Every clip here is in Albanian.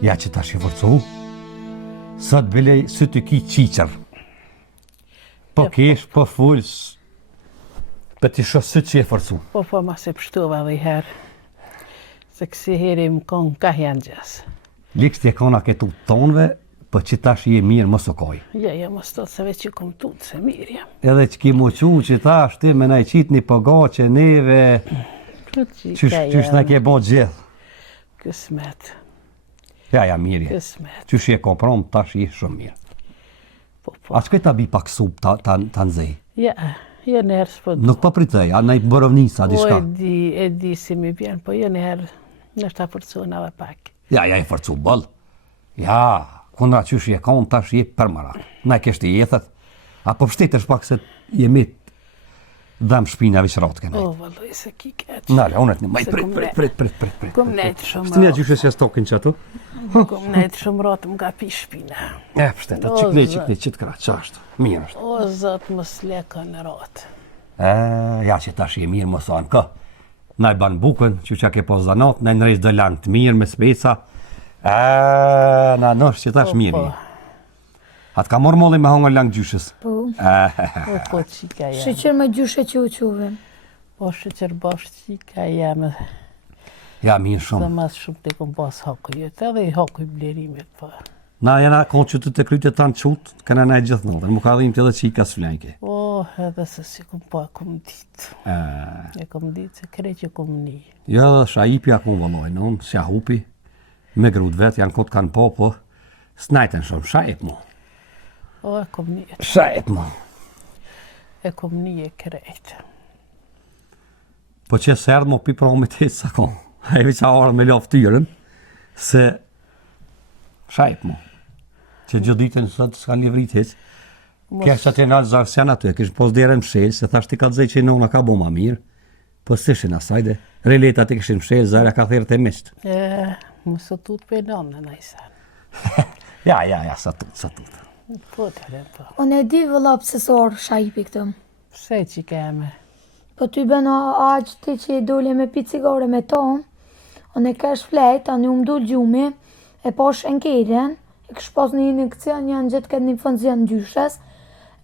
Ja që tash e forcu, sot belej së të ki qiqër. Po kesh, po fullës, për të shoh së që e forcu. Po ma se pështova dhe i herë, se kësi heri më konë ka janë gjesë. Likës të e kona këtu tonëve, për që tash je mirë mos o koj. Ja, mos të se veç që kom tutë se mirë jam. Edhe që ki muqu që tash ti me naj qitë një poga që neve, qysh në ke bo gjithë. Kësmet. Ja, mirë je. Kësmet. Qysh je komprom, tash je shumë mirë. Po. A që ta bi pak sup ta nëzej? Ja, njerës po... Nuk pa pritej, a nej borovnisa, diçka? E di si mi bjen, po njerë nështë ta forcuna dhe pak. Ja, e forcu bëll. Ja, kundra qysh je konë, tash je përmara. Na kesh të jetët, apo pështetësh pak se jemi dham shpina vish ratë kënaj. O, valloj, se ki keq. Nale, unet një, maj prit. Kom nejtë shumë ratë. Së një gjyshës jas tokin që atu? Kom nejtë shumë ratë më ka pi shpina. Pështetë, qiknej, qitë kra, qashtë, mirë është. O, zot, më sleka në ratë. Ja që tash je mirë më thonë, kë. Na i banë bukën, që që ke po zanot, na i nërejsh dhe langë të mirë me speca. Na nësh që tash mirë je. Atë ka morë molli me hongër langë gjyshës? Po. Po, qika jam. Shqyqër me gjyshe që u quve. Po, shqyqër bosh qika jam. Ja, mirë shumë. Dhe mas shumë të kom pas haku jetë, edhe i haku i blerimit, po. Na jena konë që të kryte tanë qutë, këna na e gjithë nëllë, më ka dhim të edhe qika së flenke. O, edhe se si kom pa, kom ditë. E kom ditë, se krej që kom një. Ja, dhe shajipi akun vëlloj, non, sja hupi, me grud vetë, janë kotë kanë po, snajten shumë, shajep mu. O, e kom një. Shajep mu. E kom një e krejtë. Po që serdë mo pi promit hetë sa konë, a e viqa orë me laftyrën, se shajep mu. Që gjithë ditën sot s'kan livrit heq. Kështë që të nalë zarësjan aty, kështë pos dhere më shelë, se thash t'i ka dzej që nona ka bo ma mirë, po s'ishin asajde, reletat i këshin më shelë, zarja ka thirë të misht. Më sotut për nëmë në najsan. Ja, sotut. Po të re, po. Unë e di vëlla pëse sorë shajipi këtë. Pse që keme? Po ty bëna aqë ti që i dole me pi cigare me tonë, unë e kesh flejt, anë u mdu gjumi, e posh enkelen, e kësh pas një injekcion, janë gjithë këtë një funzion gjyshes,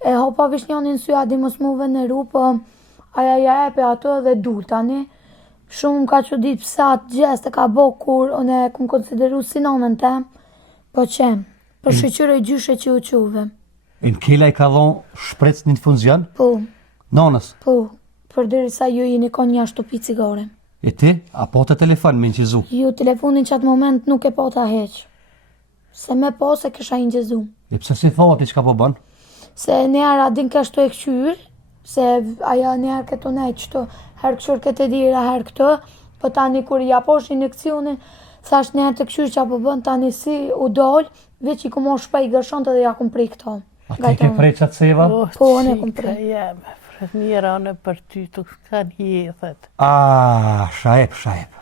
e hopa vish një në sy, adi mos mu veneru, po aja e pe ato dhe du tani. Shumë ka që ditë pësa atë gjest e ka bo kur unë e këmë konsideru si nonën tem, po qem, për shqyqyre i gjyshe që u quve. Enkela i ka dhonë shprec një funzion? Po. Nonës? Po, për diri sa ju jeni kon një ashtu pi cigare. E ti? A po të telefon me në qizu? Ju telefonin që atë moment nuk e po ta heq. Se me po se kësha i ngjezu. E pse si thova ti që ka po banë? Se njerë adin kështu e këqyr, se aja njerë këtu ne qëtu, herë këqyr këtë dira, herë këtë, po tani kur ja posh injekcionin, thash njerë të këqyr që po bën, tani si u doll, veç i ku mo shpej gërshon të dhe ja kum prej këto. A ti ke prej qatë seva? Po, unë e kum prej. Jeme, mira në për ty të kanë jethet. Shajep.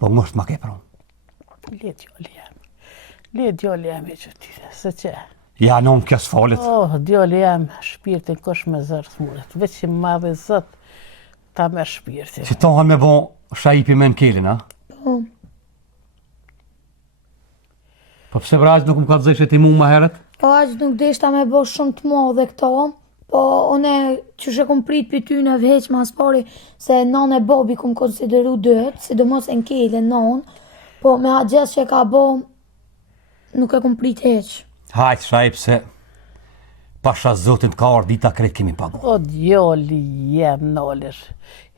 Po mos ma ke pronë. Le djoli jam e që ty, se që. Ja, non kjo s'falit. Djoli jam shpirtin kosh me zërë thmuret, veç që madhe zët ta me shpirtin. Që toha me bon shajipi me Enkelin, a? Po. Po pse vrajt nuk më ka të zej që ti mu ma heret? Po aq nuk deshta me bo shumë të modhe këto, po une që shë kom prit për ty në veç mas pari, se non e Bobi kom konsideru dëtë, sidomos Enkelin non, po me atë gjesë që ka bo, nuk e kom prit heq. Hajt, shajp se pasha zotin të ka orë dita krejt kemi pagu. O djoli jem nolër,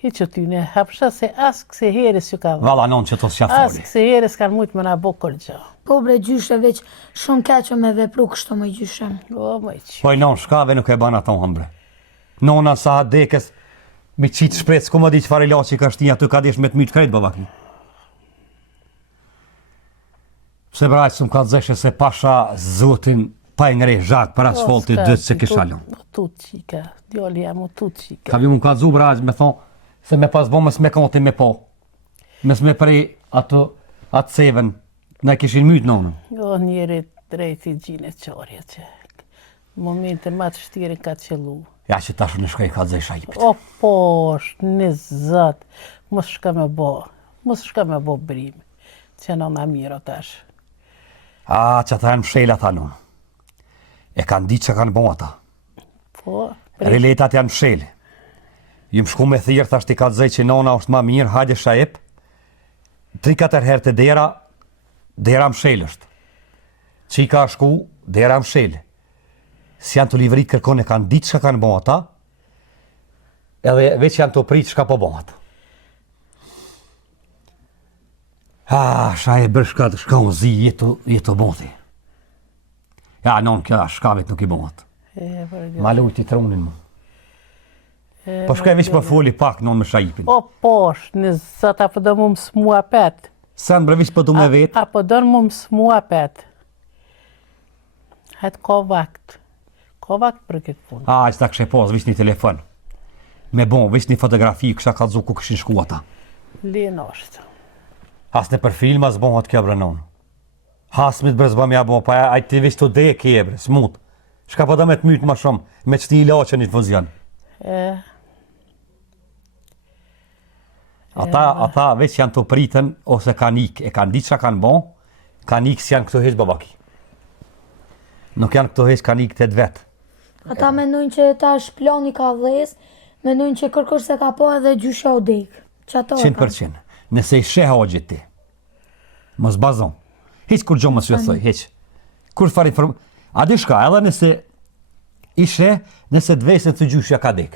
hi që ty ne hapsha se as këse heres që ka dhe. Vala non që to s'ja As fali. këse heres kanë mujtë me na bo kërgja. Po bre gjyshe veç shumë keqë me vepru kështu me gjyshe. O më i që. Po i non shkave nuk e ban ato hambre. Nona sa dekes mi qitë shprec, ku më di që fare laci ka shtinja të ka desh me të mytë krejt babaki. Pse brajt së më ka të zeshe se pasha zotin pa i ngrej zhak për asfaltit dëtë se kisha lon. O tut qika, djoli jam o tut qika. Ka vi më ka të zu brajt me thonë se me pas bo mes me konti me po. Mes me prej atë seven, ne kishin mytë nonën. O njeri drejti gjine qarje që momente ma të shtirin ka qëllu. Ja që tash në shkoj ka të zesha i O posh, në zët, mos shka me bo brim. Që në më mirë tash. A, që ata janë mshela tha nun. E kanë ditë që kanë bon ata. Po, Riletat janë mshele. Ju më shku me thirë, thashti ka të zëj që nona është ma mirë, hajde shaep. 3-4 herë të dera mshele është. Qika shku, dera mshele. Si janë të livrit kërkon e kanë ditë që kanë bon ata, edhe veç janë të pritë që ka po bon ata. Shaep bërë shka u zi, jetë të bon thi. Ja, non, kjo shkavet nuk i bon ata. Ma lujt i trunin mu. Po shka e veç për foli pak, non me shaipin. O, posh, në zëta për do mu më smua pet. Sen brevis për du me vetë. A për do mu më smua pet. Hajtë ka vakt. Ka vakt për këtë punë. Që ta kështë e pas, vish një telefon. Me bon, vish një fotografi, kësha ka dzu ku këshin shku ata. Linë është. As në për film, as bon hot kjo brenon. Hasmit brez bëm ja bon, pa a ti vish të dhe kebre, smut. Shka pa da me të mytë ma shumë, me qëti i laqën i të vëzjan. Ata veç janë të pritën, ose kanë ikë, e kanë ditë që kanë bon, kanë ikë si janë këto heqë babaki. Nuk janë këto heqë kanë ikë të vetë. Ata mendojnë që ta shploni ka dhes, mendojnë që kërkosh se ka po edhe gjysha o dek. 100%. Nëse i sheh hoxhit ti, mos bazon. Hiç kur gjo mos ju thoj, hiç. Kur fari a di shka, edhe nëse i sheh, nëse të vesën të gjyshja ka dek.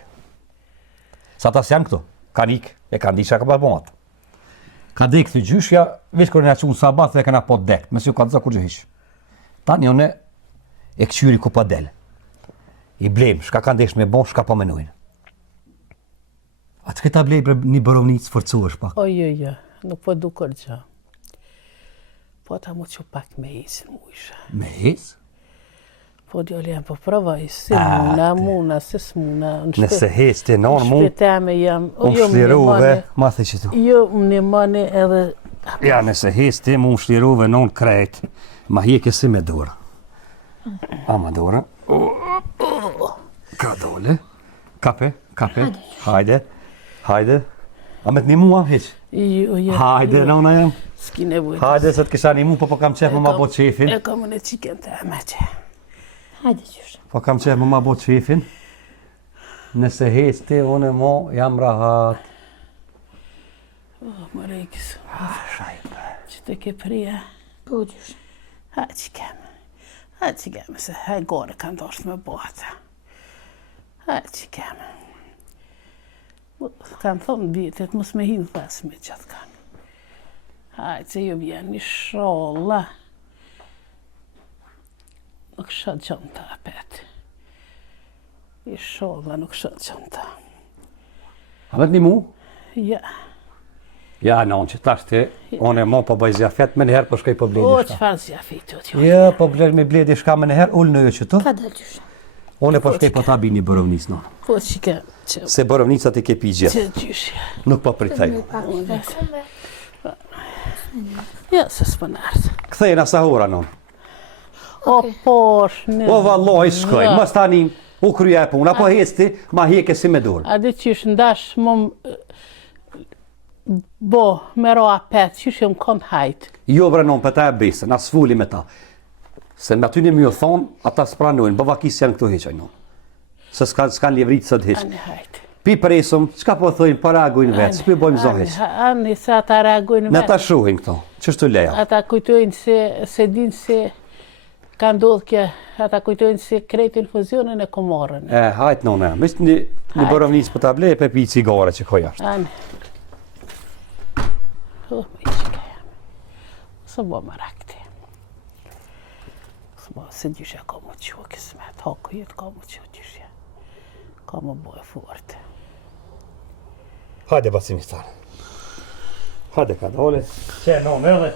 Sa ta janë këto, kanë ikë, e kanë di që ka barbonat. Ka dek të gjyshja, veç kur në qunë sabat dhe kanë po dek, mësë ju ka të za kur gjë hiç. Tani une e këqyri ku pa del. I blejmë, shka kanë desh me bon, shka pa menojnë. A të këta blej për një borovnic forcuash pak? Jo, nuk po du kur gjë. Po ta mu që pak me isë në mujshë. Me isë? Po djoli jam po provoj, si muna, si s'muna. Nëse hes të non mu, Shpetame jam. unë shliruve, ma the që tu. Jo, më mani edhe... Ja, nëse hes të mu shliruve non krejt, ma hjeke si me dorë. Ma dorë. Ka dole. Kape. Hajde. A me të një mua, heq? Jo. Hajde, nona jam. S'ki nevojë. Hajde, se të kisha një mu, po kam qef më ma bo qefin. E kam në qiken të me që. Hajde qysh. Po kam qef më ma bo qefin. Nëse hes të, unë mo, jam rahat. Më rejkës. Shajpe. Që të ke prija. Po qysh. Ha që kemë, se haj gore kanë doshtë me bota. Ha që kemë. Kanë thonë vitet, mos me hinë thasë me qatë kanë. Hajtë se ju vjen një sholla. Nuk shëtë gjënta apet. Një sholla nuk shëtë gjënta. A me të një mu? Ja. Ja, non, që tash të, unë e mo po bëj zjafet, me njëherë po shkoj po bledi O, shka. qëfar zjafit u t'ju? Ja, po me bledi shka me njëherë, ullë në jo që tu. Ka del qysh. Unë e po shkoj po ta bi një borovnis, non. Po që ke që... Se borovnicat i ke pi gjithë, Që gjyshja. nuk po pritaj. Ja, se s'pënartë. Kthejna sahura, non. O, posh, në... O, valloj, shkoj, mos tani u kryja e puna, po hesti, ma hjeke si me dur. A di qysh ndash më bo, me ro apet, qysh jë më kon hajt. Jo, bre, non, për ta e besë, na s'fuli me ta. Se në aty një mjë thonë, ata s'pranojnë, bëvakis janë këto heqaj, non. Se s'kan livrit së të heq. Ani hajt. Pi presum, qka po thojnë, pa reagojnë vetë, s'pi bojmë zonë heq. Ani, se ata reagojnë Në ta vetë. shuhin këto, qështu leja. Ata kujtojnë se dinë se ka ndodhë kje, ata kujtojnë se krejtë infuzionin e komorën. Hajt, nona, mështë një borovnis për ta ble, pe pi cigare që ko jashtë. Ani. O, me i qika jam. Së bo më rakti. Së bo, se gjysha ka më qo kismet, hako jetë ka më qo gjysha. Ka më bo e fortë. Hajde, basimistar. Hajde, ka dole. Që non edhe,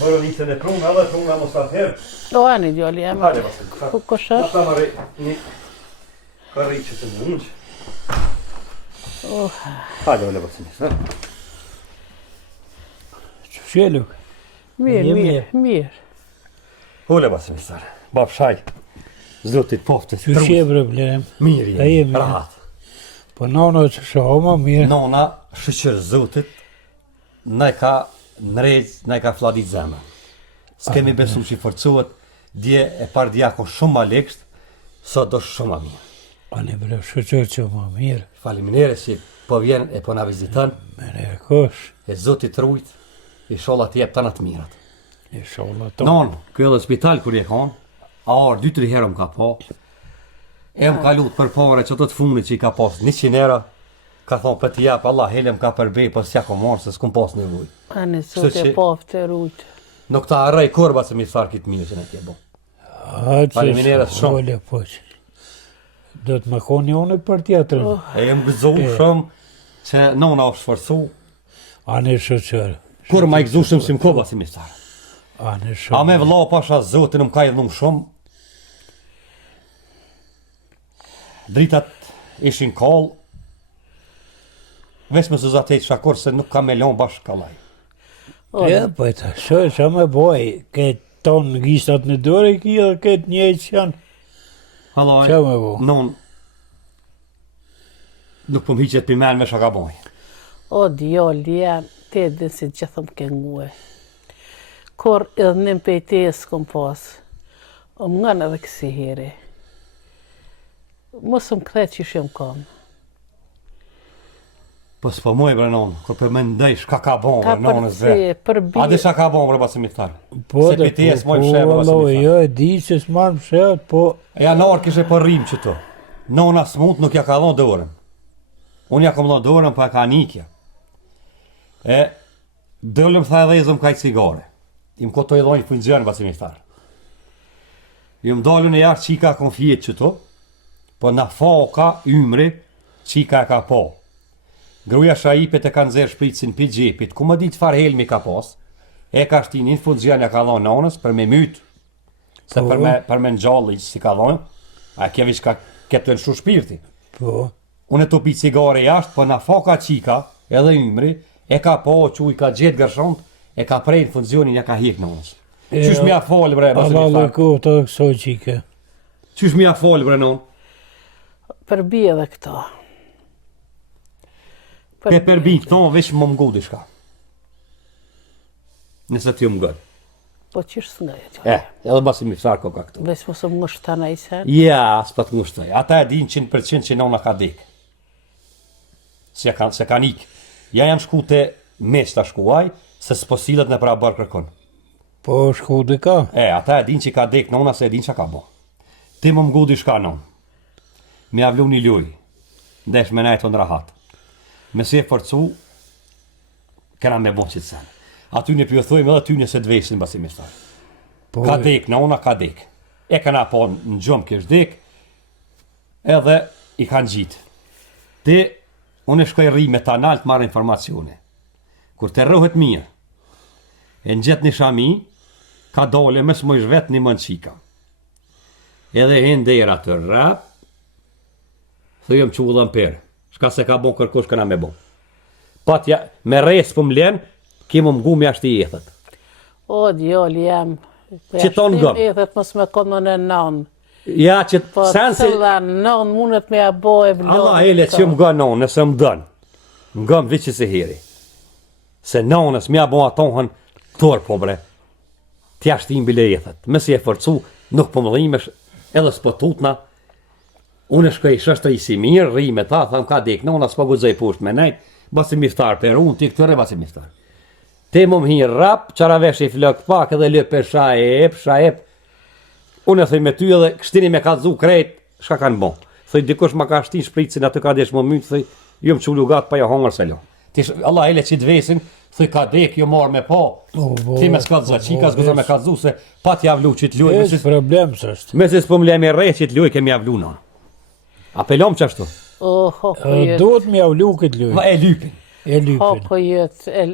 borovnisën e prunë, edhe prunë e mos ta herë. O, ani djoli jam. Hajde, basimistar. Ku këshër? Ata më një kërri që të mundë. Hajde, ole, basimistar. Shelu, Mirë. Ole, basimistar. Bab shaj. Zotit poftet. që shje problem. Mirë A jemi, jemi. rahat. Po nona që shohë më mirë. Nona, shëqër zotit, ne ka në rejtë na i ka fladit zemra. S'kemi besu që i forcohet, dje e par djako shumë ma lekshtë, sot do shumë ma mirë. Anë bre shoqër që më mirë. Faleminderit që po vjen e po na viziton, Me rekosh. e Zoti të rujt, inshallah të jep tana të mirat. Inshallah to. Non, kjo edhe spital kur je kon, a orë 2-3 herë më ka pa. E më ka lutë për pare që të funit që i ka pas 100 euro, ka thonë për t'i jap, Allah helem ka përbej, për s'ja ko marë, se s'kum pas nevoj. Anë Kështu sot e që- paftë e rujtë. Nuk ta arrej kurba se mi tharë kitë mirë që në kje bo. Faleminderit shumë. Ole po. Do të më koni unë për tjetërën. E jem gëzohu shumë që nona është sforcu, Anë shoqër. kur ma i gëzu shumë si më koba si mi tharë. Anë A shumë. me vëllau pasha Zotin më ka i dhënë shumë. Dritat ishin kall, veç me zëzatejt shakur se nuk ka me lon bashkë kalaj. Ja, po ta shoh që më boj, këtë ton gishtat në dorë kia, këtë njëjtë që janë. Halaj, Qa me bo? non, nuk po më hiqet për men me shaka boj. O djali jam, te dhe si që thëmë ke ngue. Kor edhe një pejtes kom pas, o më ngën edhe kësi here. Mos më kthej që shumë kam. Po s'po moj bre non, kur për me ndej shka ka bon Ka bre nonës bre. përse, për A dhe bie, shka ka bon bre basi mi tharë. Po, Se PTS moj fshehë bre basi po, mi tharë. jo, e di që s'marë fshehet, po, E janar kishe për rrim që to. Nona s'mund nuk ja ka dhon dorën. Unë ja kom dhon dorën, pa e ka nikja. E, dëllëm tha edhe zëm kajtë cigare. Im koto i dhonjë funzion basi mi tharë. Ju më dalën e jarë qika kon fjetë që to, po na foka, ymri, qika e ka po. Gruja shaipet e kanë zerë shpritsin për gjepit, ku më ditë farë helmi ka pas, e ka shtin infuzion ja ka dhonë nonës për me mytë, se Po. për me nxalli si ka dhonë, a kjevi që ka ketë në shu shpirti. po, Unë e topi cigare jashtë, po na foka qika, edhe ymri, e ka po që i ka gjetë gërshont, e ka prej infuzionin ja ka hik nonës. Qysh mi a folë bre, basi mi Allah tharë. lëku të këso qike. Qysh mi a folë bre non? për bie edhe këto. Pe përbi këto, veç më mgu dishka. Nëse t'ju më gëtë. Po qysh s'nga e që? Edhe basi mi fsarë ko ka këtu. Veç mos më ngusht të në i sen. Ja, s'pat ngushtoj. Ata e din 100% që nona ka dik. Se ka nik. Ja jam shku te mes ta shkuaj, se s'po sillet në pra bërë kërkon. Po, shku dhe ka. Ata e din që ka dik nona, se e din që ka bo. Ti më mgu dishka non. Me avlu një luj. Ndesh me najtë në rahat. Me se e forcu, kena me bon qitë sen. Aty një pjothojmë edhe ty një se dvesin basi mi shtarë. Po, Ka dek, nona ka dek. E kana po në gjumë kësh dek, edhe i kanë gjitë. Ti, unë e shkoj rri me ta naltë marrë informacione. Kur të rrohet mirë, e në gjetë një shami, ka dole mes moj vetë një mënë qika. Edhe e ndera të rap, thëjëm që u dhëm perë. Shka se ka bon kërkosh këna me bon. Patja, me rejës për mlen, kemë më gumi ashtë i jetët. O djali jam. Që tonë gëm. Ethet mos me konon e non. Ja, që Po sen se... cëlla non mundet me abo e vlodh. Allah ele që më gënon, nëse më dënë. Më gëmë viqë se heri. Se nonës mja bo atohën tërë po bre. Tja shtim bile jetët. Mësi e forcu, nuk po më dhimesh, edhe s'po tutna. Unë shkoj shështë i si mirë, ri me ta, tham ka dek, nona s'po gudzoj pusht me nejt, basi miftar për unë, ti këtëre basi miftar. Te më më hinë rap, qara vesh i flok pak edhe lëpe sha e ep. Unë e thëj me ty edhe kështini me ka dzu krejt, shka kanë bon. Thëj dikush ma ka shtin shpritsin aty ka desh më mytë, thëj ju më qullu gatë pa jo hongër se lo. Allah ele që të vesin, thëj ka dek, jo marë me po. Ti me s'ka dza qika, s'gëza me ka dzu se pa t'ja vlu që t'luj. Është problem s'është. Me se s'po mle me rej që t'luj, kemi avlu në. Apelom qashtu. Ho, jetë. Duhet me avlu këtë lujë. Ma e lypin. E Ho, lypin. jetë.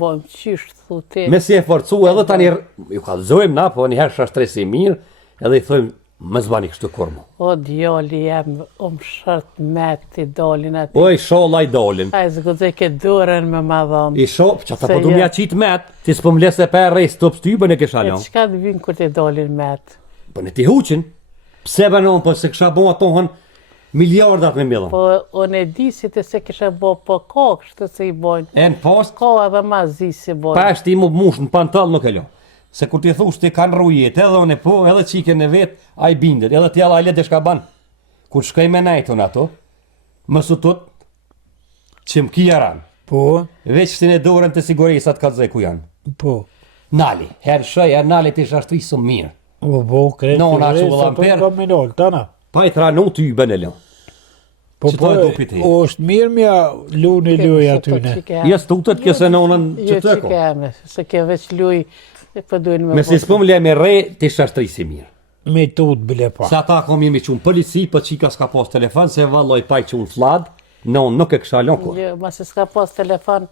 Bojmë qysht, thu ti. Me si e forcu edhe tani, ju ka zojmë na, po njëherë shashtresi mirë, edhe i thojmë, më zbani kështu kormo. O djali jam, më shërt met i dolin ati. Oj, sholla i dolin. A i zgudzej ke durën me ma dhëmë. I sho, që ata Se po du mja je- qitë met, ti s'po mlese për rej stop stybën e kisha E lon. qka të vinë kur ti dolin met? Po në ti huqin, pse banon, po se kësha bon atohën, Miliardat me millon. Po, unë e di si të se kishe bo po kokë, shtë se i bojnë. E në post, Ko edhe ma zi si bojnë. pa është ti mu mush në pantall nuk e lo. Se kur ti thush ti kanë rrujet, edhe unë po, edhe qikën e vet, a i bindet, edhe ti alla e le shka ban. Kur shkoj me najton ato, më sutut, që më kia ran. Po, Veç shtin e dorën të sigurisat ka zë ku janë. po. Nali, herë shoj, herë nali ti shashtri së mirë. Po, kretë Nona, të që vëllam per. ka minol, tana. Pa i tranu ty i bën e lo. Po, Që po, ta e dupi ti? është mirë mja luni luj atyne. Jes tutet këse nonën që Jo të që keme, se ke veç luj, e për dujnë me Me si s'pëm le me re, ti shashtri si mirë. Metod bile pa. Se ata kom jemi qunë polici, për qika s'ka pas telefon, se valloj pa i qunë flad, non nuk e kësha lon kur. Jo, ma se s'ka pas telefon,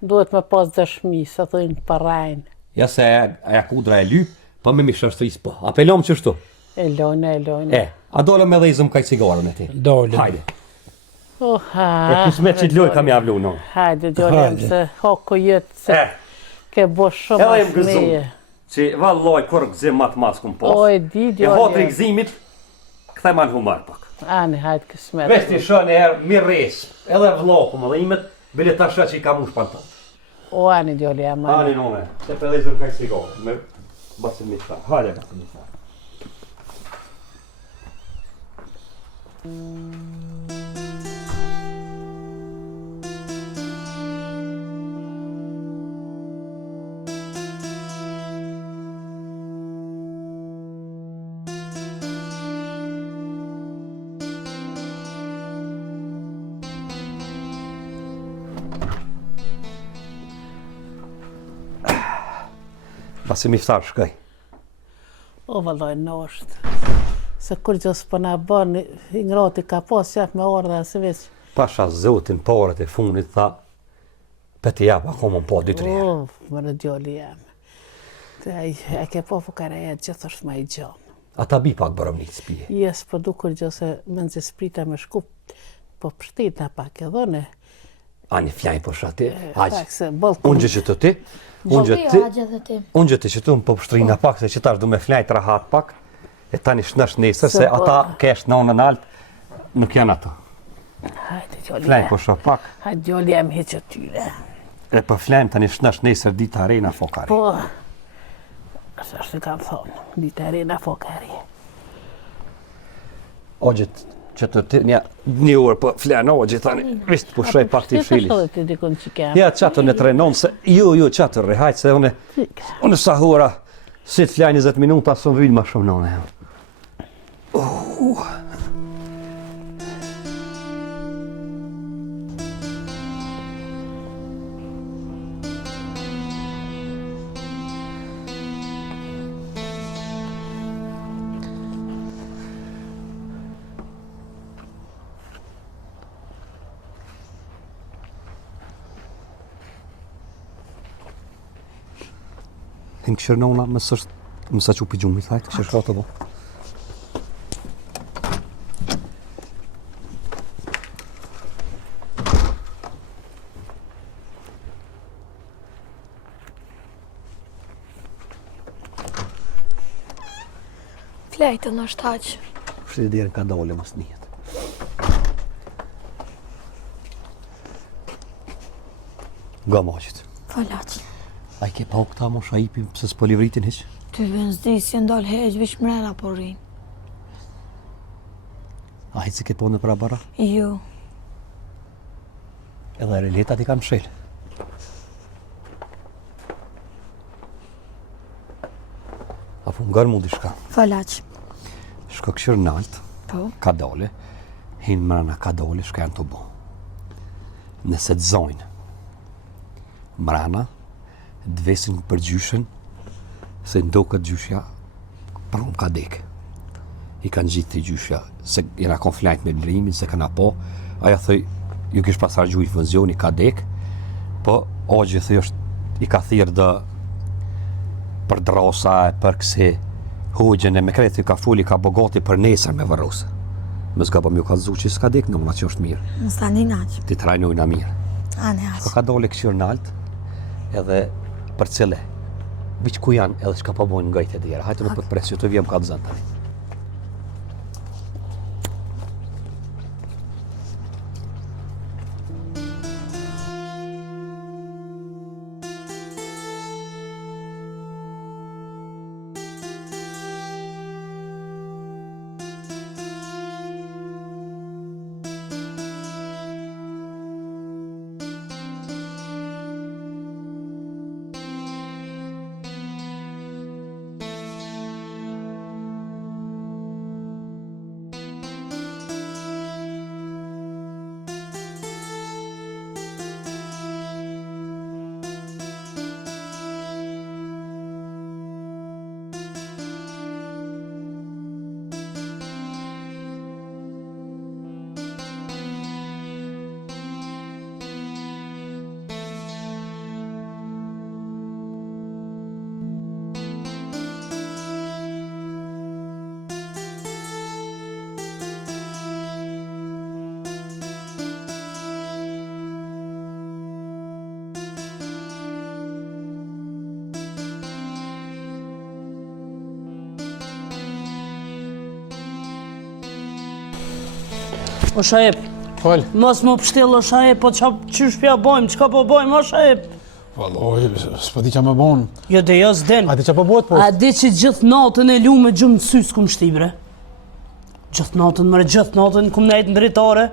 duhet me pas dëshmi, sa thujnë parajnë. Ja se aja kudra e lyp, pa me mi shashtris po. Apelom qështu. E lojnë. A dole me dhe izëm kaj cigarën e ti. Dole. Hajde. Oh, ha. E kusme që t'loj kam javlu, no. Hajde, djolem Hajde. se hoko jetë, se ke bo shumë Edhe jem as gëzum, meje. që valloj kur gëzim matë mas kum pas. O, e di, E hotri djolem. gëzimit, këthej man humar pak. Ani, hajde kësmet. Vesh t'i shën e herë, mi res, edhe vlokum edhe imet, bile ta shë që i kam ush panton. O, ani, djolem, Ani ani. nome, se për dhe izëm kaj cigarën, me basin mi ta. Hajde, basin mi ta. Basin mi ftar shkaj. O, valloj, në është. Se kur gjës për nga bën, i ngrati ka pas jap me ardha, se veç. Pasha zotin parët e funit tha, pe t'i jap akoma më po 2-3 herë. O, më në djoli jam. E ke po fukare e gjithë është ma i gjamë. Ata bi pak bërëmnit spije. Jes, po dukur gjë se më nëzë sprita me shkup, po pështita pak edhe ne. Ani fjaj po shati, Pak aq. se balkon. Unë gjë që të ti, unë gjë Jo, ti, agje dhe ti. unë gjë ti që tu më po pështrina pak, se që tash du me flajt rahat pak, e tani shnesh nesër, Se se po- ata kesh në onën alt, nuk janë ato. Hajde, djoli Flajt jam. po shoh pak, Hajde, djoli jam heqë tyre. e po flajm tani shnesh nesër ditë arena fokari. Po, sa është të kam thonë, ditë arena fokari. O gjët që të ti, një orë po flajnë o gjët tani, visht po shoj pak t'i shilis. Shqipë të dikon që kemë. Ja, qatër në trenon, se ju qatër rehajt, se unë sahura, si të flaj 20 minuta, së më vinë ma shumë nëne. Hinë këshirë nëna, mësa që u për gjumë i thajtë, këshirë shka të bo. Flejtën është haqë. Shtë i derën ka dole mësë njët. Nga maqit. Falaq. A i ke pa u këta mo shaipi pëse s'po livritin hiq? Ty vën zdi si ndalë heq, vish mrena po rinë. A hiq si ke po në pra bara? Jo. Edhe reletat i kam shelë. Apo ngarë mundi shka. Falaq. Shka këshirë nalt, Po. ka dole, hinë mrena ka dole, shka janë të bo. Nëse të zojnë, mrena, dvesin për gjyshen, se ndo këtë gjyshja, pra më ka dekë. I kanë gjitë të gjyshja, se jena konflajt me blirimin, se kanë po, aja thëj, ju kish pasar gjuj funzioni, ka dekë, po, o gjithë është, i ka thirë dhe për drosa, për kësi hoxhen e me kreti ka fuli, ka bogati për nesër me vërrusë. Më s'ka po mjë ka zu që s'ka dekë, nëmëna që është mirë, Më stani naqë. ti trajnojna mirë. Ane Po haqë. ka dole këshirë nalt, edhe për cile, biq ku janë edhe çka po bojnë ngajtë e djera. Hajtë nuk për presju të vjem ka të zënë tani. O shajep, Fal. mos më pështell o shajep, po qysh pja bojmë, qka po bojmë o shajep? Valloj, s'po di qa më bon. Jo dhe jo s'den. A di qa po bëhet po? A di që gjithë natën e lu me gjumë të sy s'kum shti bre? Gjithë natën, mëre gjithë natën, kum nejtë në dritare.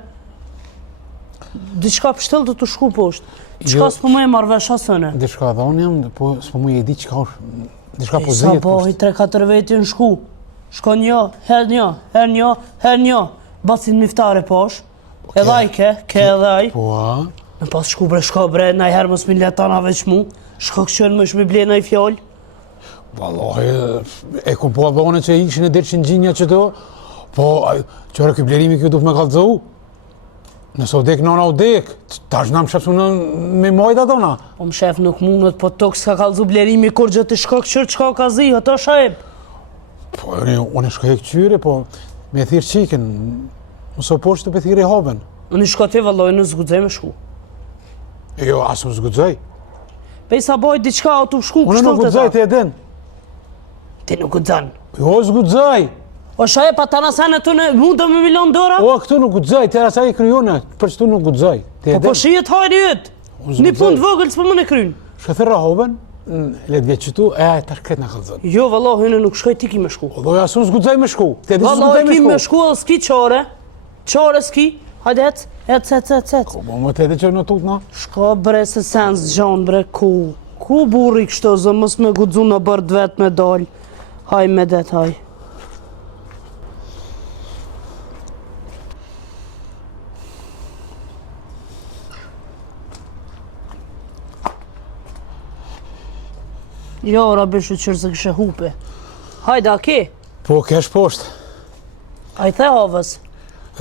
Diçka pështell të shku poshtë. Diçka s'po më e marrë vesh asëne. Diçka dhon jam, po s'po më e di çka është. Diçka po Sa zëhet. bohi 3-4 veti në shku. Shko një, her një. Basin miftare posh. Edhe aj ke edhe aj. Po a? Në pas shko bre, najher mos mi letana veç mu. Shko këshën më shmi ble nëj fjall. Valloj, e ku po dhone që ishin e dirë që në gjinja që to, po qëre ky blerimi kjo duhet me kallëzu. Nëse u dek nona u dek, tash na më shepsu me majta tona. O më shef nuk mundet, po tok s'ka kalzu blerimi kur gjë të shko këshër qka ka zi, ato shajb. Po unë shkoj e këqyre, po me thirë qiken, mëso poshtë të pe thirë i haben. Unë shko te valloj në zgudzej me shku. Jo, asë më zgudzoj. Pej sa boj diçka o të shku Unë nuk gudzoj, ti e din. Ti nuk gudzan. Jo, zgudzoj. O shajb, ata nasane të në mundë me $1.000.000? O, këtu nuk gudzoj, ti asaj i kryone, për që tu nuk gudzoj. Ti e Po din. shijet hajri jët. Një punë të vogël s'po më në krynë. Shkëthër rahoben, letë vjetë që tu, tash kretë në kallëzën. Jo, vallohi, unë nuk shkoj ti ki me shku. O, do jasë unë zgudzoj me shku. Ti e di Vallohi, zgudzoj ki me me shku. shku edhe s'ki qore. Qore s'ki. Hajde ec. Po, më të edhe që në tut, na. Shko bre se sen s'gjon bre ku. Ku burri kështu zë mos me gudzu në bërd vet me dal. Haj me det, haj. Jo, rabishu qërë se këshe hupe. Hajde, a ki? Po, kesh poshtë. A i the havës.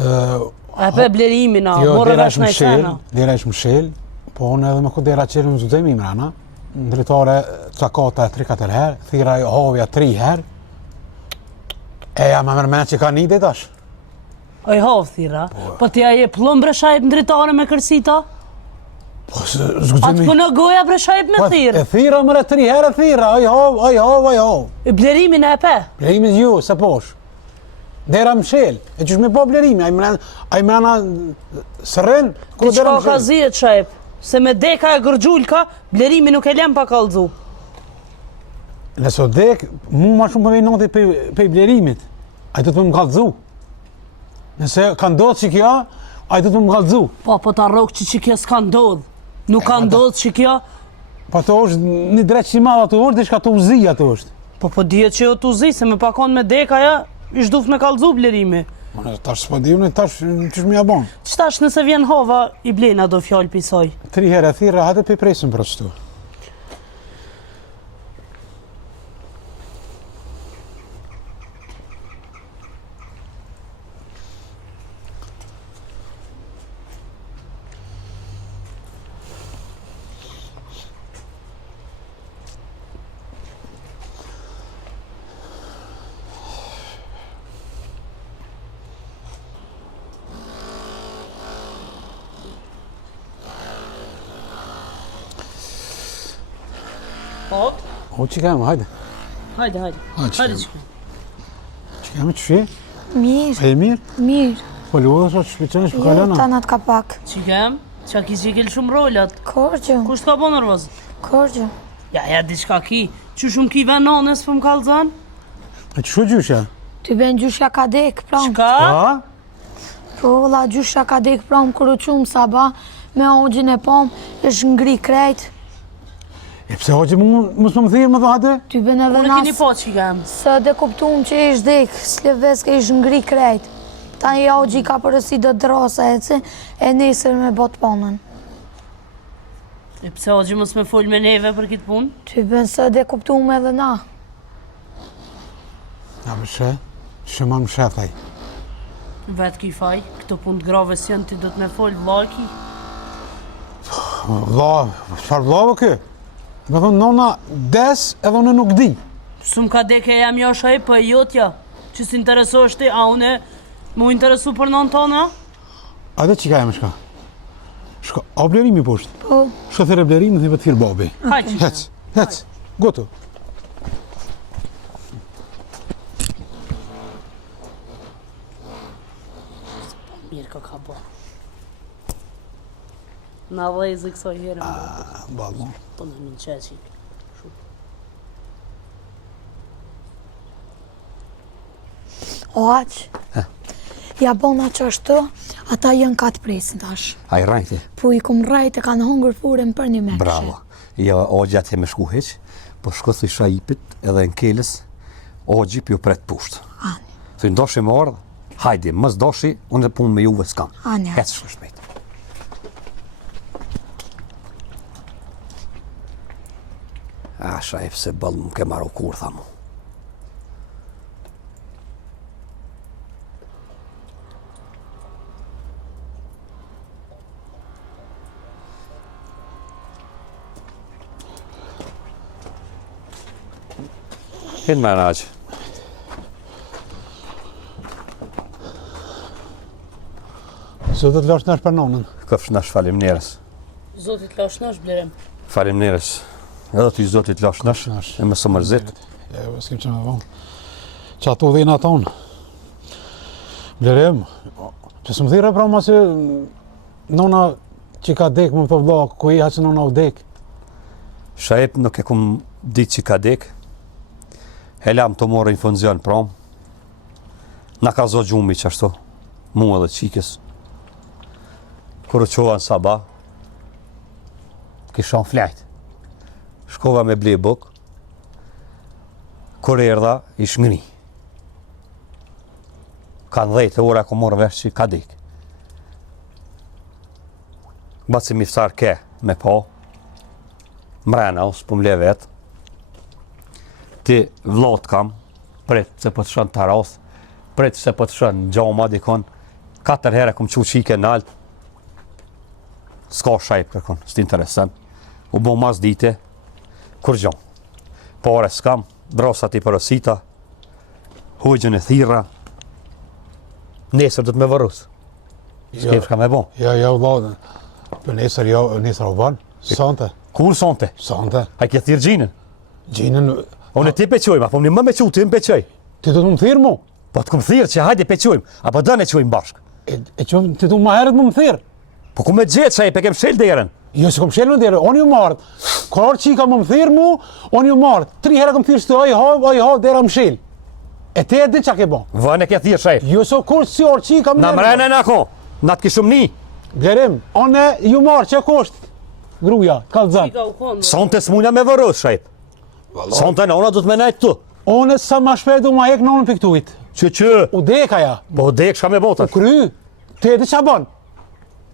A pe blerimin a, Jo, morë dera vesh është në i mshel, sena. dera është mshel, po unë edhe me ku dera qelë në zgudzoj mi mrana. Në dritare cakata 3-4 herë, thira havja 3 herë. Ja, ma mërmena që ka një dhe tash. A i havë thira. Po ti a je plëm bre shajp në dritare me kërsita? Po, zgudzoj Atë mi. punë goja bre shajp me Po, thirë. e thira mëre 3 herë e thira, aj hav. E blerimin e pe. Blerimi ju, se posh. Dera mshel, e qysh me po blerimi, aj mrana sërren, ku dera Diçka ka mshel. zijet shajp. Se me deka e gërgjullka, blerimi nuk e lem pa kalzu. Nëse o dek, mu ma shumë përvej noti pe blerimit, aj do të më kallëzu. Nëse ka ndodhë që kjo, aj do të më kallëzu. Po ta rok që kjo s'ka ndodh. Nuk ka ndodh që kjo. Po ato është një dretë që i madh ato është, diçka të uzi ato është. Po dihet që jo të uzi, se me pakon me deka ja, ish duft me kalzu blerimi. Tash s'po di unë, tash qysh më ja bon. Qtash nëse vjen hova, i blena do fjallë pisoj. 3 herë e thirrë, hajde pe presim për ashtu. Po, O që kemë, hajde. hajde. Hajde Hajde që që. Që kemë që shi? Mirë, E mirë? mirë. Po luodhës atë shpëqenë shpë Jo, kalona. tanat ka pak. Që kem? Qa ki që i shumë rollat. Korgjë, Kusht ka bo nervoz? korgjë. Ja, diçka ki. Që shumë ki venonës për më kalzan? E që shu gjyshja? Ty ben gjyshja ka dek, pram. Qka? A? Po, la gjyshja ka dek, pram, kërë qumë saba, me ogjin e pom, është ngri krejt. E pse hoqë mos më thirë më dhe hajde? Ty ben edhe Unë kini nas, po që kem. së dhe kuptum që ishtë dek, sleveske ishtë ngri krejt. Ta një ogji ka përësi dhe drosa e nesër me bot ponën. E pse o që mos me full me neve për kitë punë? Ty ben së dhe kuptum edhe na. Ja përshë, shëma më shethaj. Vetë ki faj, këto punë të grave si janë ti do të me full vlaki. Vla, çfarë vllave kë? Me thonë nona des edhe unë nuk di. Sum ka deke jam jo shaj, po e jotja. Që s'interesohesh ti, a une mu interesu për non tona? A dhe qika e me shka? Shka, a blerimi poshtë? Po, Shka thire blerimi dhe thirë babi. Hajde. Hec, gotu. Mirë ka bo. Na dhejzë kësoj herë më do. Ballon. Po në minë qeqi. O aq. Ja bona që është ata janë katë presin tash. A i rajti? Po i kum rajt e kanë hongër furën për një mekshë. Bravo. Jo, o gjatë me shku heq, po shko thë isha ipit edhe në keles, o gjip ju pret pusht. Ani. Thë ndoshi më ardhë, hajdi, mës doshi, unë e punë me juve s'kam. Ani. Hecë shko shpejt. A, shajf se bëllë më ke marru kur, tha mu. Hinë me në aqë. Zotit lash nash për nonën. Këfsh nash falim njerës. Zotit lash nash blerem. Falim njerës. Edhe ty zotit lash nash, e më së mërzit. Ja, s'kem që me vonë. Që ato dhejnë atonë. Blerem, që së më thire pra ma se nona që ka dek më të vla, ku i ha që nona u dek. Shajep nuk e kum ditë që ka dek. Helam të morë infuzion prom. Na ka zo gjumi që ashtu, mu edhe qikës. Kërë qova në sabah, kisha në flajt. Shkova me ble buk, kërë erdha, ish ngri. Kanë 10 ora ku morë vesh që ka dek. Batë si miftar ke me po, mrena usë po mle vetë. Ti vlot kam, pret se po të shën të rath, pret se po të shën gjoma dikon, 4 herë kom qu qike në altë, s'ka shajp kërkon, s'ti interesant. U bo mas dite, kur gjon. Pare s'kam, drosat i përësita, hujgjën e thira, nesër du të me vërus. S'kem shka me bo. Ja, vla, për nesër u banë, sante. Kur sonte? Sante. A i kje thirë gjinën? Gjinën, Unë e ti peqojmë, apo më një më me qu, ti më peqoj. ti do të më thirë mu? Po të këmë thirë që hajde peqojmë, apo dënë e qojmë bashkë. Ti do ma herët më thirë? Po ku me gjithë që e pe kem shel derën. Jo, se kom shelë më dhere, unë ju marrë. Kërë që i ka më thirë mu, unë ju marrë. 3 herë kom thirë së të oj ha, dera më shelë. E te e di qa ke bo? Vën e ke thirë shajp. Jo, so kur si orë që i ka më Na mrene na ko, na të kishëm ni. Glerim, unë ju marrë që kosht. Gruja, kalëzan. Ka u konë. Sonte s'munja me vërës shajp. Sonte në ona du të me najtë tu. Unë sa ma shpejt du ma hek nonën për këtujt. Që, U deka ja. po dek shka me U botat. kry. Te e di qa ban?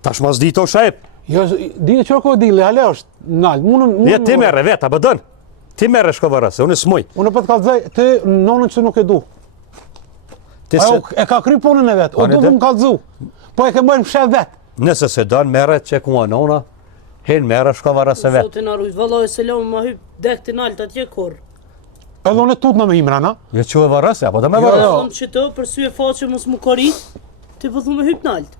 Tash mas dito shajp. Jo, di qërë ko dili, hale është nalë. Je ti merre vet, apo dën. Ti merre shko vërës, unë s'muj. Unë për të kalëzaj, ti nonën që nuk e du. Ti Ajo se, e ka kry punën e vetë, o Anë du e të më kalëzu. Po e ke bëjnë fshet vetë. nëse se dën merre që ku anona, hen merre shko vërës e vet. Zotin arujt, vallaj se lo më hyp dek të naltë atje kur. Edhe unë e tut në me imrana. Je që e vërës, apo dhe me Jo, vërës. jo. Thëm që të për sy e faqe mos më korit, ti po thumë hyp naltë.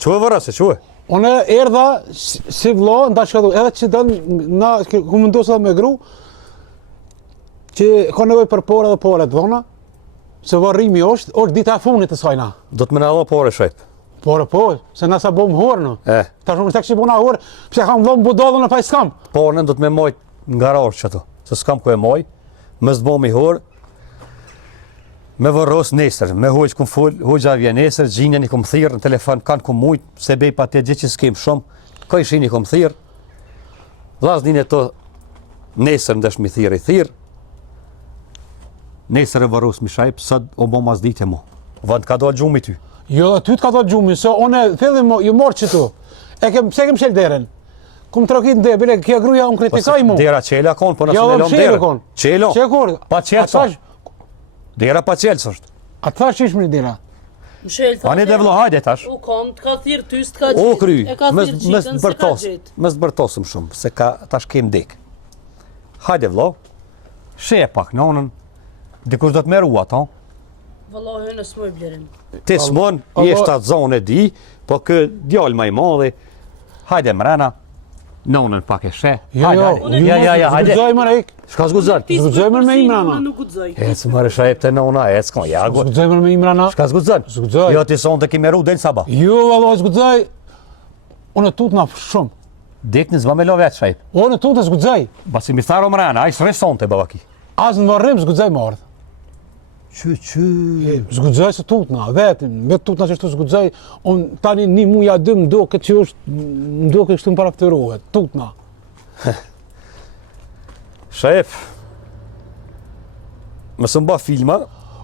Që e vërës, që e. Unë erdha si vlo, nda që ka du, edhe që dënë, na, ku më ndosë dhe me gru, që ka nevoj për pore dhe pore të dhona, se varrimi është dita e funit të sajna. Do të me në allo pore shajp. Pore po, se nësa bom horë në. E, Ta shumë shtek që bona horë, pëse kam vlo më budodhën e pa i skam. porën do të me mojt nga rarë që ato. Se s'kam ku e moj, më s'bomi horë, me vërros nesër, me hojq kum full, hojgja vjen nesër, gjinjen i kum thirë në telefon, kanë kum mujt, se bej pa te gjithë që s'kem shumë, ka ishin i kum thirë, vlasnin e to nesër ndesh mi thirë, nesër e vërros mi shajp, sët o bo mas dite mu, vënd ka do gjumi ty. Jo, ty të ka të gjumi, se unë fillim ju morë që tu. Pse kem shel deren? Kum të rokit në dhe, bile, kja gruja unë kritikaj mu. Dera qela kon, po nësë Jo, me dhe lom shelu dera. kon. Qelo, Që kur? pa qelës është. Dera pa qelës është. A të thash ishmë një dira? Mshel tha. Ani dhe vlo hajde tash. U kam, të ka thirë ty, s'të ka O gjitë. kry, E ka thirë qitën, se ka gjitë. mës bërtosëm shumë, se ka tash kem dek. Hajde vlo, she e pak nonën, dikush do të meru ato, Vallaj, në s'moj blerim. ti s'mon, Allah- jeshtë atë zonë e di, po kë djallë ma i madhi, hajde mrena, Nonën pak e she. Jo, hajde. Zgudzoj më rek. Shka zgudzon? Zgudzoj më me Imrana. Nuk guxoj. Ecë më rëshajp të nona, ecë ka jago. Zgudzoj më me Imrana. Shka zgudzon? Zgudzoj. Jo ti son të kime ru del saba. Jo, valla, zgudzoj. Unë tutna shumë. Dek në zva me lo vetë shajp. Unë tutna zgudzoj. Basi mi tharo mrena, a i sre son të babaki. As në varrim zgudzoj më ardh. Zgudzoj se tutna, vetëm, vetë tutna që shtu zgudzoj, unë tani një muja dë më do këtë që është, më do këtë kështu më karakterohet, tutna. Shajp, më së mba filma,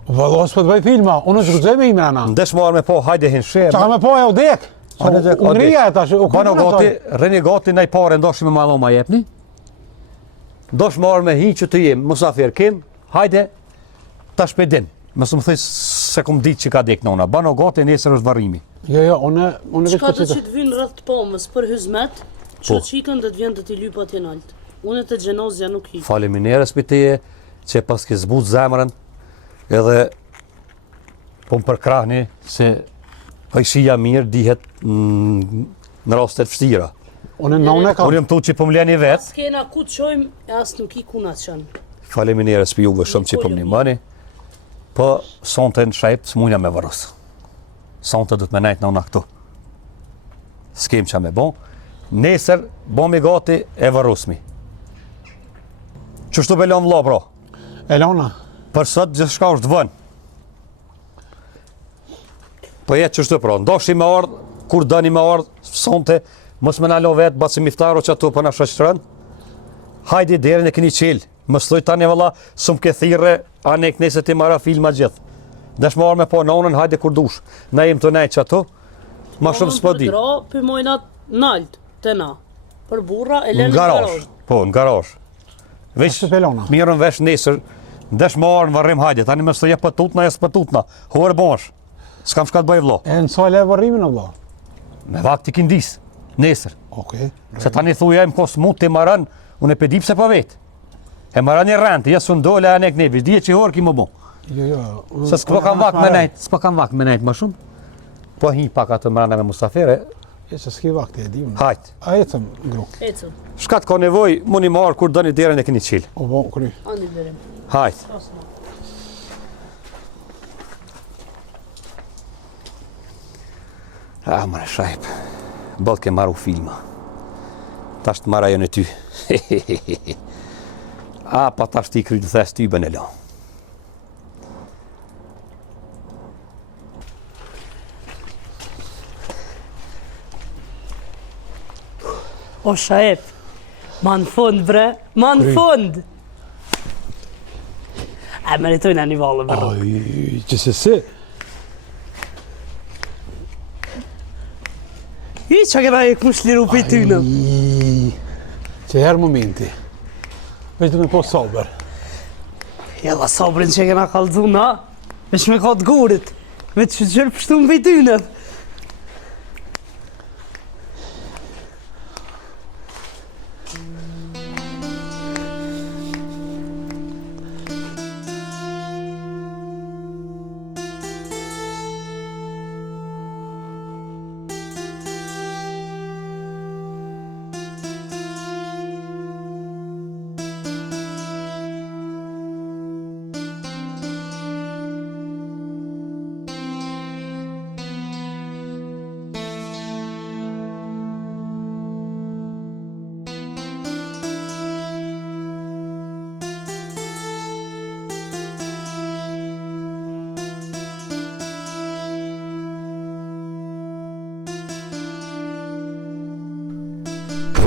Valla, s'po të bëj filma, unë zgudzoj me Imrana. ndesh marrë me po, hajde hin she. Qa ka me po e u dek? U ngrija e tash, u Bano këtër gati, reni gati na i pare ndoshim me malo ma jepni. Ndosh marrë me hi që të jem, musafir kim, hajde, tash pe din. Mësë më thëj se kom ditë që ka dek nona. Bano gati, nesër është varrimi. Jo, unë veç Shka po të qita. që të vinë rrëth të pomës për hizmet, që qikën dhe të vjen dhe t'i lypa t'jen altë. Unë të gjenozja nuk hi. Faleminderes për teje që pas ke zbut zemrën edhe po më përkrahni se pajshia mirë dihet në rastet vështira. Unë nona kam. Unë jem tu që po më leni vetë. S'kena ku të qojmë, e asë nuk i kuna të qënë. Faleminderes për juve shumë që po më nimani. Po sonte në shajp s'munja me vërës. Sonte du të me nejtë në una këtu. S'kem qa me bon. Nesër, bomi gati e vërusmi. Qështu belon vla, bro? Elona, Për sot gjithë shka është vën. Po jetë qështu pra, ndoshi me ardhë, kur dëni me ardhë, sonte, mos me nalo vetë, basi miftaro që ato për në shështërën, hajdi derin e këni qilë, më sloj tani vëlla, sum ke thire, anë e kënese ti mara filma gjithë. Desh më arë me po nonën, hajdi kur dush. Na jem të nejtë që ato, ma shumë s'po di. Për dra, për mojnat nalt, të na. Për burra, e Në lenë në garazh, garazh. po, në garazh. Veç, ashtu pelona. mirën vesh nesër, desh më arë në varrim hajdi, tani më sloj e për tutna, jes për tutna, hore bosh. S'kam shka të bëj vlo. E në sojle e varrimin o vla. Me vakti kindis, nesër. Okej. Se tani thuja im kos mut të maran, unë e pedip se pa vetë. E maran një rëndë, jesë unë dole anë e knevi, dije që horë ki më bo. Jo. Se s'po kam vak me nejtë, s'po kam vak me nejtë më shumë. Po hi pak atë marana me Mustafere, E që s'ki vakti e di unë. hajtë. A ecëm gru. Ecëm, Shkat ka nevoj, mu një marë kur dëni derën e keni qilë. O bo, kry. andi verim. Hajtë. Mare shajp, bëllë ke maru filma. Tash të mara jo në ty. Pa tash ti kry të thes ty bën e lo. O shaep, ma në fund bre, ma në fund! E meritojnë një valë bërë. Aj, që se. I që këna e këmë shliru për ty në. Që herë momenti. Veç du me po sober. Jella sabrin që këna kalëzu na, veç me ka të gurit, veç që qërë pështu më për ty në.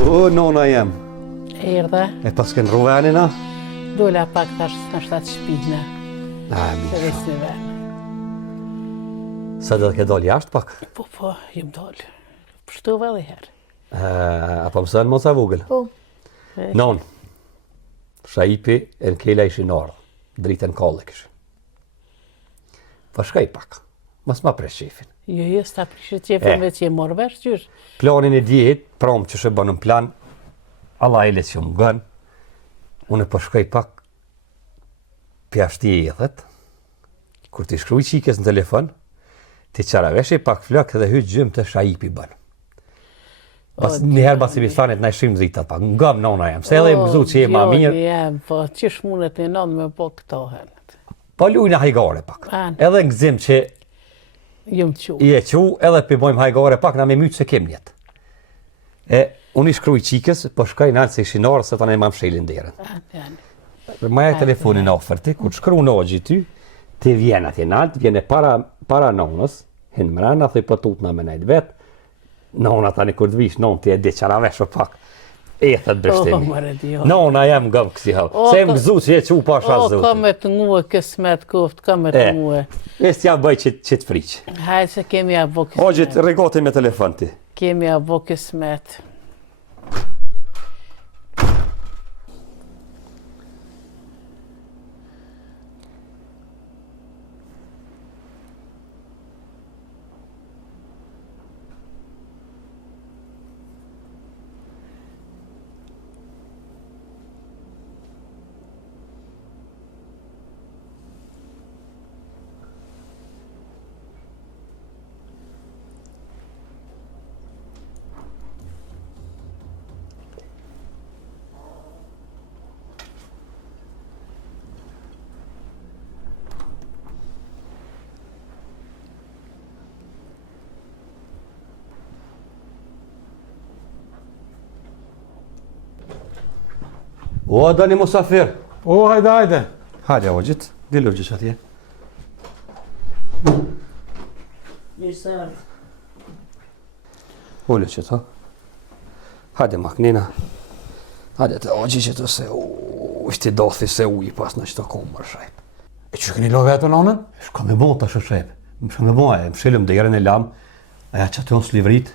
O, nona jem. Erdhe, E pas kënë ruveni na? dola pak tash në shtatë shpina, Mi. të veç në venë. Sa dhe ke dal jashtë pak? Po, jem dollë. Pështova dhe herë. Apo mësën mos e vogël? Po. Non. Shaipi e në kela ishi në ardhë, dritën kalle kishë. Pa shkaj pak, mas ma pres qefin. Jo, s'ta prishë qefën veç je morë vesh qysh. Planin e djetë, prom që shë bënë në plan, Allah e le që më gënë, unë e përshkaj pak pjashti e jethet, kur t'i shkruj qikes në telefon, t'i qaraveshe pak flak dhe hytë gjymë të Shaipi bënë. Pas njëherë basi bistanit na i shrim dritat pak, ngëm nona jam, se edhe më gëzu që je ma mirë. Jem, po qish mundet një nënë me po këto henet. Po lujnë hajgare pak. Edhe në gëzim që Jëm qu. i e qu, edhe përbojmë hajgare pak, na me mytë se kem njetë. Unë i shkruj qikës, po shkaj në alë se i shinarë, se ta ne ma më shelin derën. Maja telefonin në oferti, kur shkru në ogji ty, ti vjen atje në altë, vjene para nonës, hinë mrena, thëj pëtut në me najtë vetë, nona tani kur të vish, nonë ti e di qara veshë pak, e thët bështimi. Nona jam gëmë kësi hëllë, se më gëzu që e qu pasha zotin. Ka me të ngue kësmet kuft, ka me të ngue. Ves t'ja bëj që të friqë. Hajë se kemi abo kësmet. Ogjit, regoti me telefon ti. Kemi abo kësmet. O, dani musafir. O, hajde. Hajde, ogjit, dilur gjë që atje. Mirë se ardhë. Ullë që të. Hajde, maknina. Hajde të ogji që të se ishte dothi se uji pas në qëto komër shajp. E që këni lo vetë nonën? Shka me bon të shajp. Shka me bon e, më shilëm derën e lam, aja që të unë slivrit.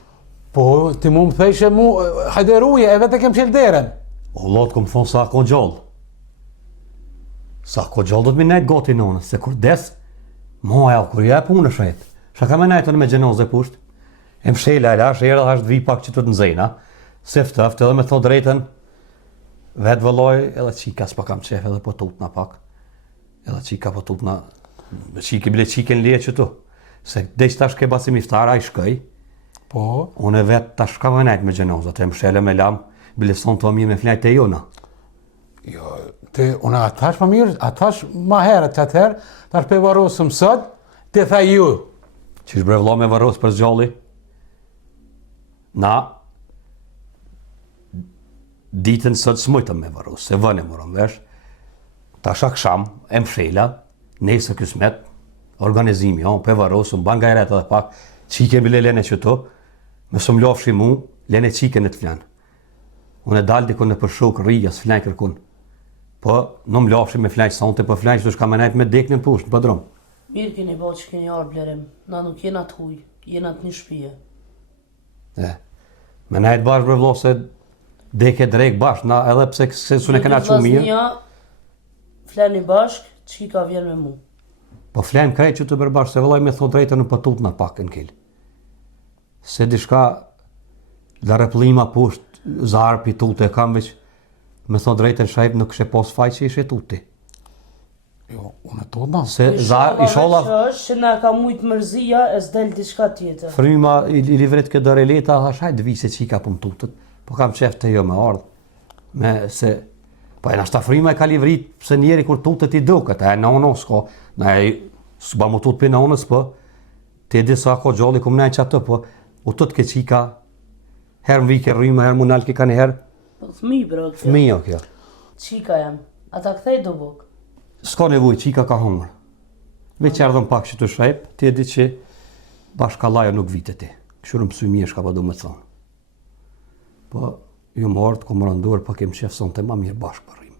Po, ti mu më thejshe mu, hajde ruje, e vetë kem qel derën. O, lotë këmë thonë sa ko gjallë. Sa ko gjallë do të mi nejtë goti nonës, se kur des, moja, kur ja e punë shajp. Shka ka me nejtën me gjenoze pusht. E më shela e lash, e erë dhe ashtë vi pak që të të nëzejna. Se ftëft edhe me thot drejten, vetë vëlloj, edhe qika s'pa kam qef edhe po tut na pak. Edhe qika po tut na, qiki bile qiken lije që tu. Se dejq tash ke basim iftara i shkëj, Po, unë e vetë tash ka me nejtë me gjenozat, e më shele me lam, bile son të mirë me flajt e jona. jo, ti, unë atash ma mirë, atash ma herët që atëherë, tash pe varosëm sot, ti tha ju. Qish bre vëlla me varos për zgjalli? Na, ditën sot s'mujtëm me varos, se vënë e morëm vesh. Tash aksham, e më shela, nesër kësmet, organizimi, pe varosëm, ban gajret edhe pak, qike bile lene që to, me së më lofshi mu, lene qike në të flanë. Unë e dalë dikon në përshok rrija, s'flajnë kërkun. Po, në më lofshi me flajnë sonte, po flajnë që du shka me najtë me deknë në pushtë, në pëdrom. Mirë keni bo që keni arë blerim, na nuk jena të huj, jena të një shpije. Me najtë bashkë bre vlo se deke drejk bashkë, na edhe pse se su ne kena që mirë. Fleni bashk, që ka vjen me mu. Po flajnë krejt që të bërë se vëllaj me thonë drejtën në pëtut në pak në killë. Se dishka dhe replima pusht, zarpi, tute, kam veç, me thonë drejtën shajp nuk kështë pos faj që ishe tuti. Jo, unë e tot na. Se i sholla Që është që na ka mujtë mërzia e s'del diçka tjetër. fryma i livret këtë dore leta, hashaj dë vise që i ka pëm tutët, po kam qef të jo me ardhë. Me se, po e nashta fryma e ka livrit, pëse njeri kur tutët i duket, e nono s'ko, na e s'ba mu tut për nonës, po, ti e di sa ko gjalli, kum nejë që atë, po, u tut ke qika, herë më vike rryma, herë më nalke ka një herë, Po fëmi bro kjo. fëmija kjo. Qika jam. Ata kthej do buk. S'ka nevoj, qika ka hongër. Veç erdhëm pak që të shajp, ti e di që bashkallaja nuk vite ti. Këshurë më mësy shka pa du me thonë. Po, ju më ardhë, ku më rënduar, pa kem qef son të ma mirë bashkë për rrimë.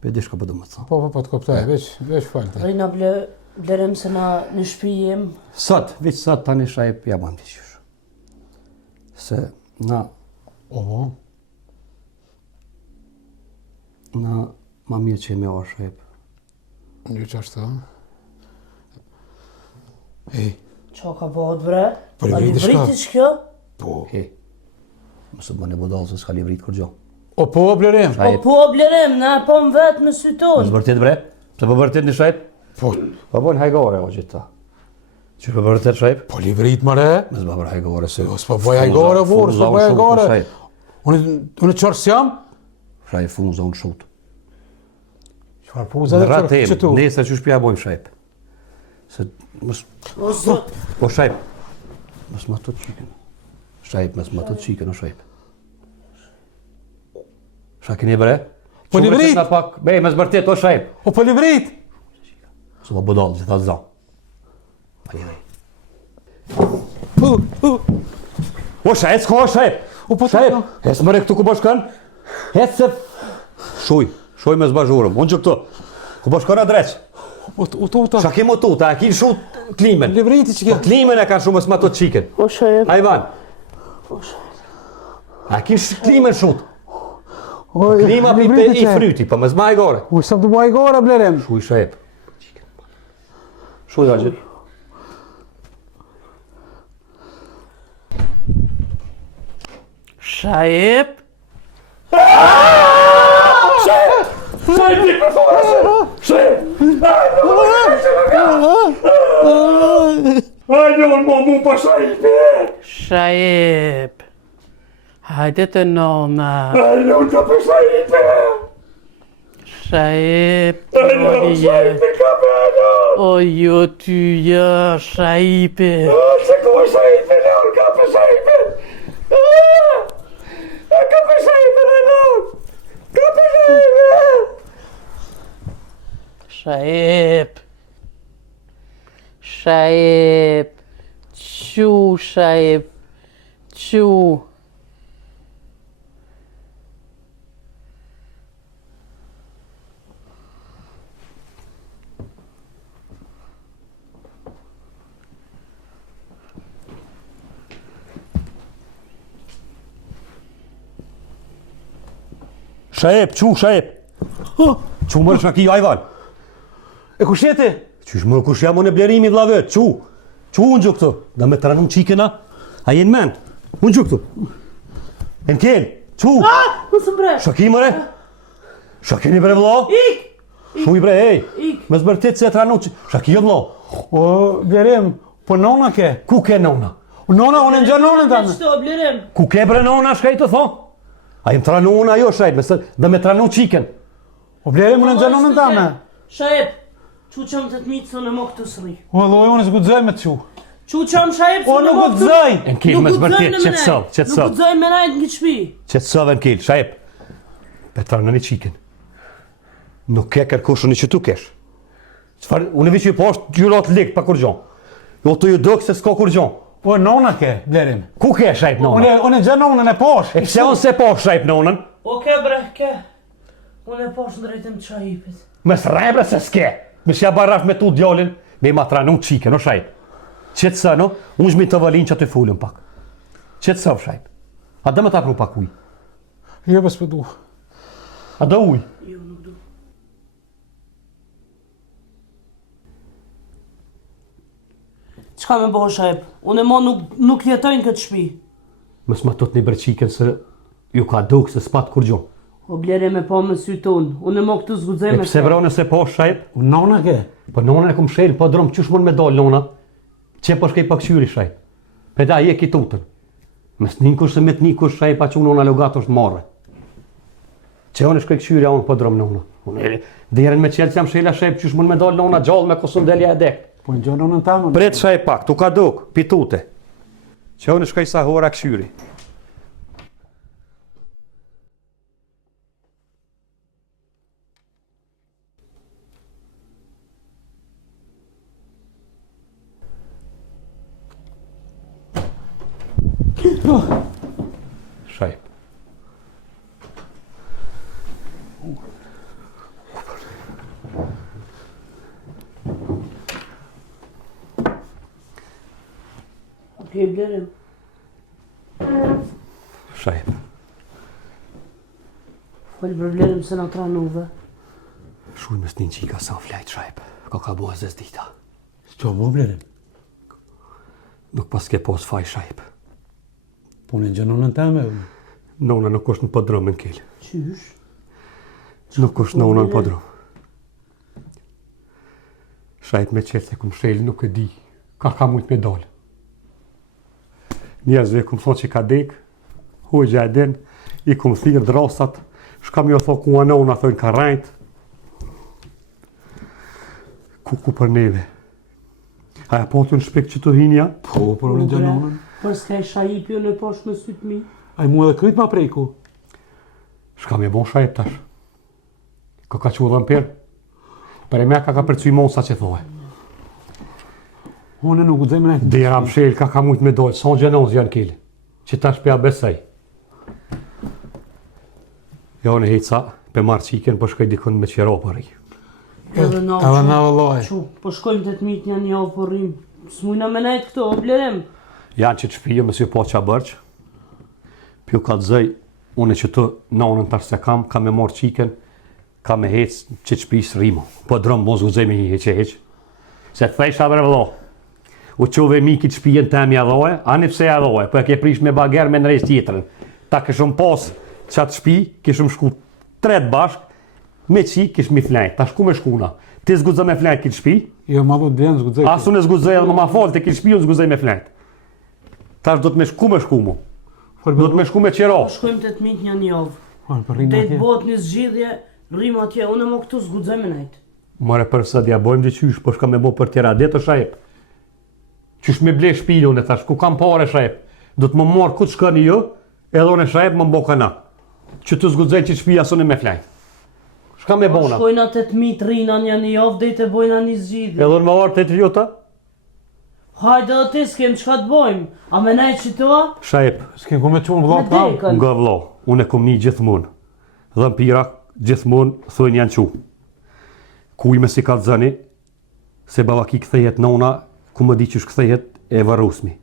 Pe di shka pa du me thonë. Po, të koptaj, veç falte. Rina blerim se na në shpi jem. Sot, veç sot tani shajp, ja ban të qysh. Se, na ma mirë që me orë shajp. Një që ashtë të. Ej, Qa ka bëhet bre? Po i A vriti shka? livriti që? po. Mësë bëne budalë se s'ka livrit kur gjo. O, po, blerim. O po blerim, na po më vetë me sy tonë. Mësë vërtet bre? Pse po vërtet në shajp? Po, Po bojnë hajgore o gjitha. Që për vërtet shajp? Po livrit më re. Me s'ba për hajgore se... S'po bëj hajgore, vorë, s'po bëj hajgore. Unë qërës jam? Shajp, funza unë shut. Qëfar puza dhe qërës që tu? Nesër që shpja bojmë shajp. Se... O zot, Po shajp. Mës më të qiken. Shajp, mës më të qiken, o shajp. Shakin e bre? Po livrit! Bej, mës bërtet, o shajp. O po livrit! Së po bëdallë, që ta zë. Pa livrit. O shajp, s'ko o shajp. O po Shajp, hes më re këtu ku bashkan? Hes se... Shuj me zbazhurëm, unë që këtu. Ku bashkan a dreq? O tuta. Qa kemo tuta, a kin shu klimen. Livriti që Po klimen e kanë shumë më të qiken. o shajep. Ajvan. A kin klimen shut. Klima pipe i fryti, pa më zma i gore. U sa të bëj gore, blerem. Shuj shajp. Shuj dajë. Shajep. Shajep. Hajde të nona. Shajep. O jo ty ja, Shajpe. Shajep. Shajep. Qu, Shajep. Qu. Shajep, qu, shajep. Qu mërë shaki, ajvan. E ku shjeti? Qysh më kush jam unë e blerimi vlavet, qu. Qu unë gjë këtu. Da me të ranum qikena. A jenë men. Unë gjë këtu. E në kjenë, qu. Mësë bre. Shaki mëre. Shaki një bre vla. Ik. Shu i bre, ej. Ik. Me zbërtit se të ranum qikena. Shaki jo vla. O, blerem, po nona ke? Ku ke nona? Nona, unë në gjë nonën të Qëto, blerem. Ku ke bre nona shkaj të tho? A jem të ranum unë ajo shajt, dhe me të ranum qiken. O blerem, unë në gjë nonën të me. Shajep. Qu qëm të të mitë së në mok të sëri. O, loj, unë s'gudzoj me të qu. Qu qëm Shajep O, së në nuk mok të gudzoj. E në kilë me zbërtit, qëtësov, Nuk qëtësov. gudzoj me najtë në shpi. Qëtësov e në kilë, shajep. Pe të ranën i qiken. Nuk ke kërkushën i që tu kesh. Qëfar, unë e vi që i poshtë gjyrat likë pa kur gjon. Jo të ju dëkë se s'ka kur gjon. O, nona ke, blerem. Ku ke shajp nonën? Unë në gjë nonën e posh. E pse unë se poshtë shajp nonën? O ke bre, ke. Unë e poshë në drejtën të Shajipit. Mes rebre se s'ke. Me shja barraf me tu djallin, me i matranu qiken, o shajp. Qëtë së, no? Unë shmi të valin që të fullën pak. Qëtë së, shajp. A dhe me ta pru pak uj. Jo, bes për du. A dhe uj. Jo, nuk du. Qka me bëhë Shajip? Unë e mo nuk jetojnë këtë shpi. Mës ma tot një bre qiken se ju ka duk se s'pat kur gjon. O blere me po me sy tonë. Unë e mo këtë zgudzej E me pse vra nëse po shajp? O, nona ke. Po nona e kum shelë, po drom, qysh mund me dal nona? Qe po shkej pak qyri shajp? Pe da je ki tutën. Mes një kush se me të një kush shajp, a që unë nona logat është marrë. Qe unë shkej qyri, a unë po drom nona. Unë dherën me qelë që jam shela shajp, qysh mund me dal nona gjallë me kosën delja e dek. Po në gjë nonën të me. Pret shajp pak, tu ka duk, pitute. Qe unë shkej sa hora qyri. Shajp. Okej, blerem. Shajp. Fol për blerem se në tranuve. Shuj mes një qika sa flajt shajp. Ka bua zez dita. Qo bo, blerem? Nuk pas ke pos faj shajp. Po në gjë nonën të me. Nona nuk është në podrom në kjellë. Qysh? Nuk është nona në podrom. Shajp me qelë se kum shelë nuk e di. ka mujt me dalë. Njerëzve këmë thonë që ka dek, hoxha e din, i këmë thirë drasat, shkam jo thonë ku anona, thonë ka rajt, ku për neve. A e po të në shpek që të hinja? Po, për unë gjanonën. Për s'ka i shajip jo në poshtë në sytë mi. A i mu edhe kryt ma prejku. Shka me bon shajep tash. Ka që u dhe më perë. Për e me ka përcuj monë sa që thohe. Unë nuk u dzejmë nejtë. Dera më shel, ka mujt me dojtë, son gjenonës janë kili. Që tash për ja besaj. Jo në heca, për marë qiken, për shkoj dikën me qero për i. Edhe na Edhe na vëllaj. Qu, po shkojmë të të mitë një javë për rrim. S'mujna me nejtë këto, o blerem. Janë që të shpijë, me si po qa bërqë. Pjo ka të zëj, une që të nanën tash se kam me marë qiken, ka me hecë që të shpijës rimo. Po drëmë, mos guzej me një heqe. Se të thejsh abre vëllo. U qove miki të shpijen temi adhoje, ani pse adhoje, po e ke prish me bager me nërejs tjetërën. Ta këshëm pas qatë shpi, këshëm shku 3 bashk, me qi këshëm mi flejt, ta shku me shkuna. Ti zguzë me flejt këtë shpi, Jo, ma do të bjenë zgudzej. asu në zguzëj edhe më ma falë të këtë shpi, unë zguzëj me flejt. Tash do të me shku mu, do të me shku me qero. Po shkojmë të të mitë një javë. Për rrimë Dhe atje. të bot një zgjidhje, rrim atje, unë më këtu zgudzoj me nejtë. Mare përsa d'ja bojmë dhe qysh, po shka me bo për tjera, dhe të shajep. Qysh me ble shpilë unë e thash, ku kam pare shajep. Do të më morë ku të shkani jo, edhe unë e shajep më mbo kana. Që të zgudzej që shpija së në me flajt. Shka me Po bona? shkojnë atë të mitë rina një javë, dhe i të bojna një zgjidhje. Edhe unë më varë të të jota? Hajde dhe ti s'kem qka të bojmë, a me nejtë që toa? Shajep, S'kem ku me qunë Me vëllat kam. dekën. nga vlo, unë e kom një gjithmonë. Dhe në pira, gjithmonë, thujnë janë qu. Kuj me si ka të zëni, se babaki këthejet nona, ku më di që shkëthejet e varusmi.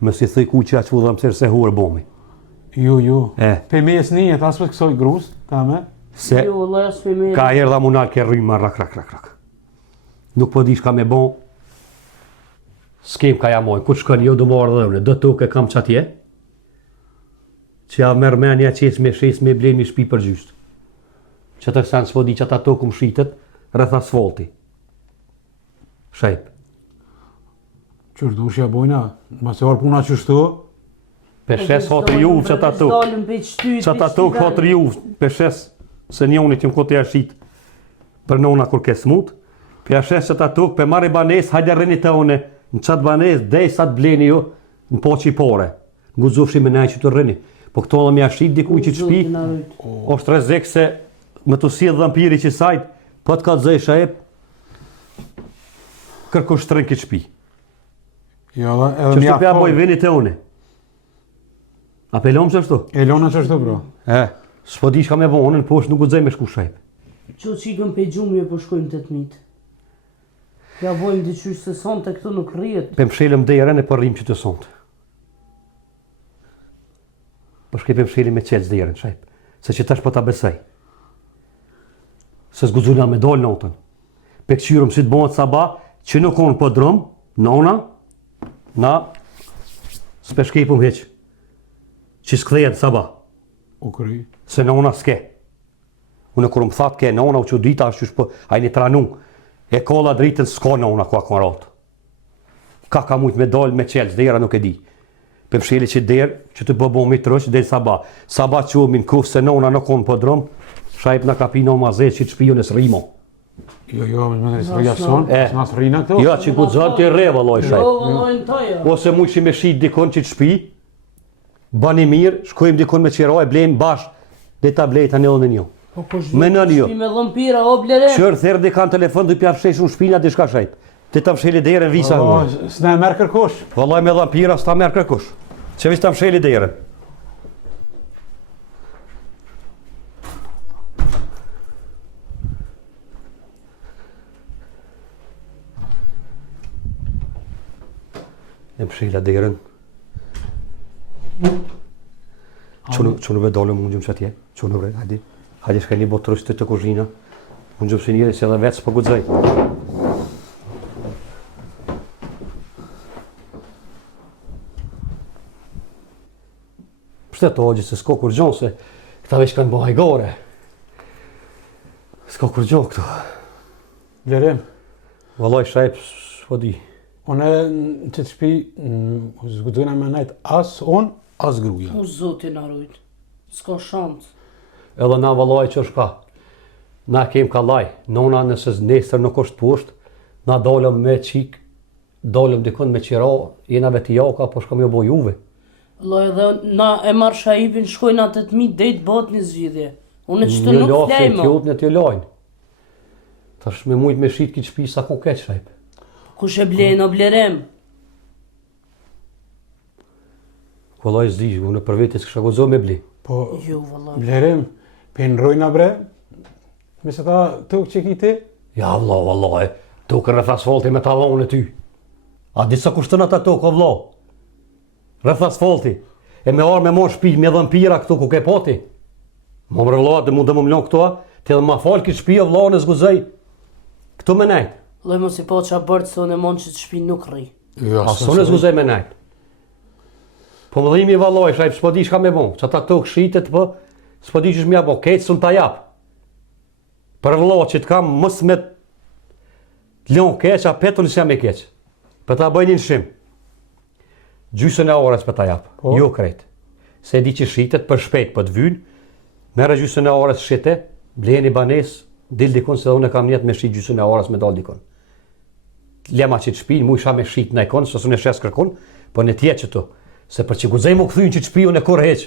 Me si thëj kuj që a që dhe mësirë se hurë bomi. Jo. E, Pe mes një, ta s'pës kësoj grus, ta me. se Jo, Allah, s'pe me. ka erë dhe munal ke rrymë rak. Nuk po di shka me bon, s'kem ka jamoj, ku shkën jo do marrë dhe une, do të ke kam qatje, që ja merë menja qesë me shes me blenë një shpi për gjystë. Që të kësanë s'po di që ata tokë më shqitet, rreth asfalti. Shajp, Qërë du shja bojna, ma se orë puna që shtu, peshes hotri juvë që ata tokë, Dalëm pe qyty, që ata tokë hotri juvë, peshes, se njonit që më kote jashit për nona kur ke smut, pe jashes që ata tokë, pe marri banes, hajde rreni të one, në qatë banes, dej sa të bleni jo, në po që i pore, nguzofshi me nej që të rreni, po këto dhe me jashit dikuj që të shpi, është rezek se më të si dhe mpiri që sajt, po të ka të zëj shajep, kërko shtren këtë shpi. jo Që edhe shtu pja boj venit e une. Apelom që shtu? Elona që shtu, bro. S'po di shka me bo, unë në poshtë nuk u dzej me shku shajp. Që qikëm pe gjumje po shkojmë të të mitë. Ja bojmë diqysh se sonte këtu nuk rrijet. Pe mshelëm derën e për rrim që të sontë. Po shkej pe mshelëm me qelës derën, shajp. Se që tash po ta besaj. Se s'guzuna me dollë notën. Pe këqyrëm si të bëhet sabah, që nuk onë po drëmë, nona, na, s'pe shkejpëm heq. Që s'kthejet sabah. U kry. Se nona s'ke. Unë kur më thatë ke nona, u që dita është qysh po, a i një tranu, e kolla dritën s'ka nona ku akmarat. Ka mujt me dalë me qelës, dera nuk e di. Për msheli që derë, që të bëbo mi të rëqë, dhe sabah. Sabah që u min kufë se nona nuk konë po drëmë, shajp në kapi në mazet që të shpiju në srimo. Jo, me të rria son, E. s'na s'rina këto. Ja, që ku të zënë të reva, loj Jo, shajp. vëllojnë toja. Ose mujt që me shit dikon që të shpi, bani mirë, shkojmë dikon me qeroj, blejmë bashkë, dhe ta blejta në edhe një. Po po Me nën jo. shpi me dhëmpira, o blere. Qërë thërë dhe kanë telefon dhe pja fsheshun shpina dhe shka shajp. Ti ta fsheli derën visa hua. S'na e merë kërkosh. Vallaj me dhampira s'ta merë kërkush. Që vish ta fsheli derën. E mshela derën. Që në vedolëm unë gjëmë që atje. Që në vrej, hajdi. Hajde shka një botë rështë të kuzhina. Unë gjëmë se njëri se edhe vetë s'po gudzaj. Pështet o gjithë se s'ko kur gjonë se këta veç kanë bëhaj gore. S'ko kur gjonë këto. Vlerem. Vallaj shajp, s'po di. Unë në që të shpi, zgudojna me najtë as unë, as gruja. U zotin arrujt. S'ka shans. Edhe na vallaj që është ka. Na kem kallaj, nona nëse nesër nuk është poshtë, na dalëm me qik, dalëm dikon me qira, jena vetë jaka, po shkam jo bo juve. Vallaj edhe na e marr Shaipin, shkojnë atë 8.000 det bat një zgjidhje. Unë që të nuk flej Një lafë në t'ju lajnë. Tash me mujt me shit ki shpi sa ko keq Shaip. Kush e blejnë o blerem? Vallaj zdi, unë për vetes kësha gozo me bli. Po, Jo, vallaj. blerem, pen rojna bre, me se ta tokë që ki ti, Ja vallaj, tokën rreth asfalti me tallon e ty. A di sa kushton ata tokë o vlla? Rreth asfalti. E me arë me marr shtëpi me dhën pira këtu ku ke pati. Më valla dhe mund të më mlon këto, ti edhe ma fal ki shtëpi o vlla në zguzej. Këtu me nejt. Vallaj mos i po qa bërtë se unë e mon që të shpi nuk rri. jo, Aso në zguzej me nejt. Po më dhimi vallaj, Shaip, s'po di shka me bon. Që ata tokë shitet, po, s'po di që shmja bo, kejtë sun ta jap. Për valla që të kam mos me lon keq, a petun s'jam e keq. Për ta bëjnë një shim. Gjysën e orës për ta jap, jo krejt. Se di që shitet për shpejt për të vynë, merë gjysën e orës shite, bleni banes, dil dikon se unë e kam njetë me shit gjysën e orës me dal dikon. Lema që të shpinë, mu isha me shit në ikon, së unë e shes kërkon, po në tjetë që tu. Se për që guzej mu këthynë që të shpiju në kur heq.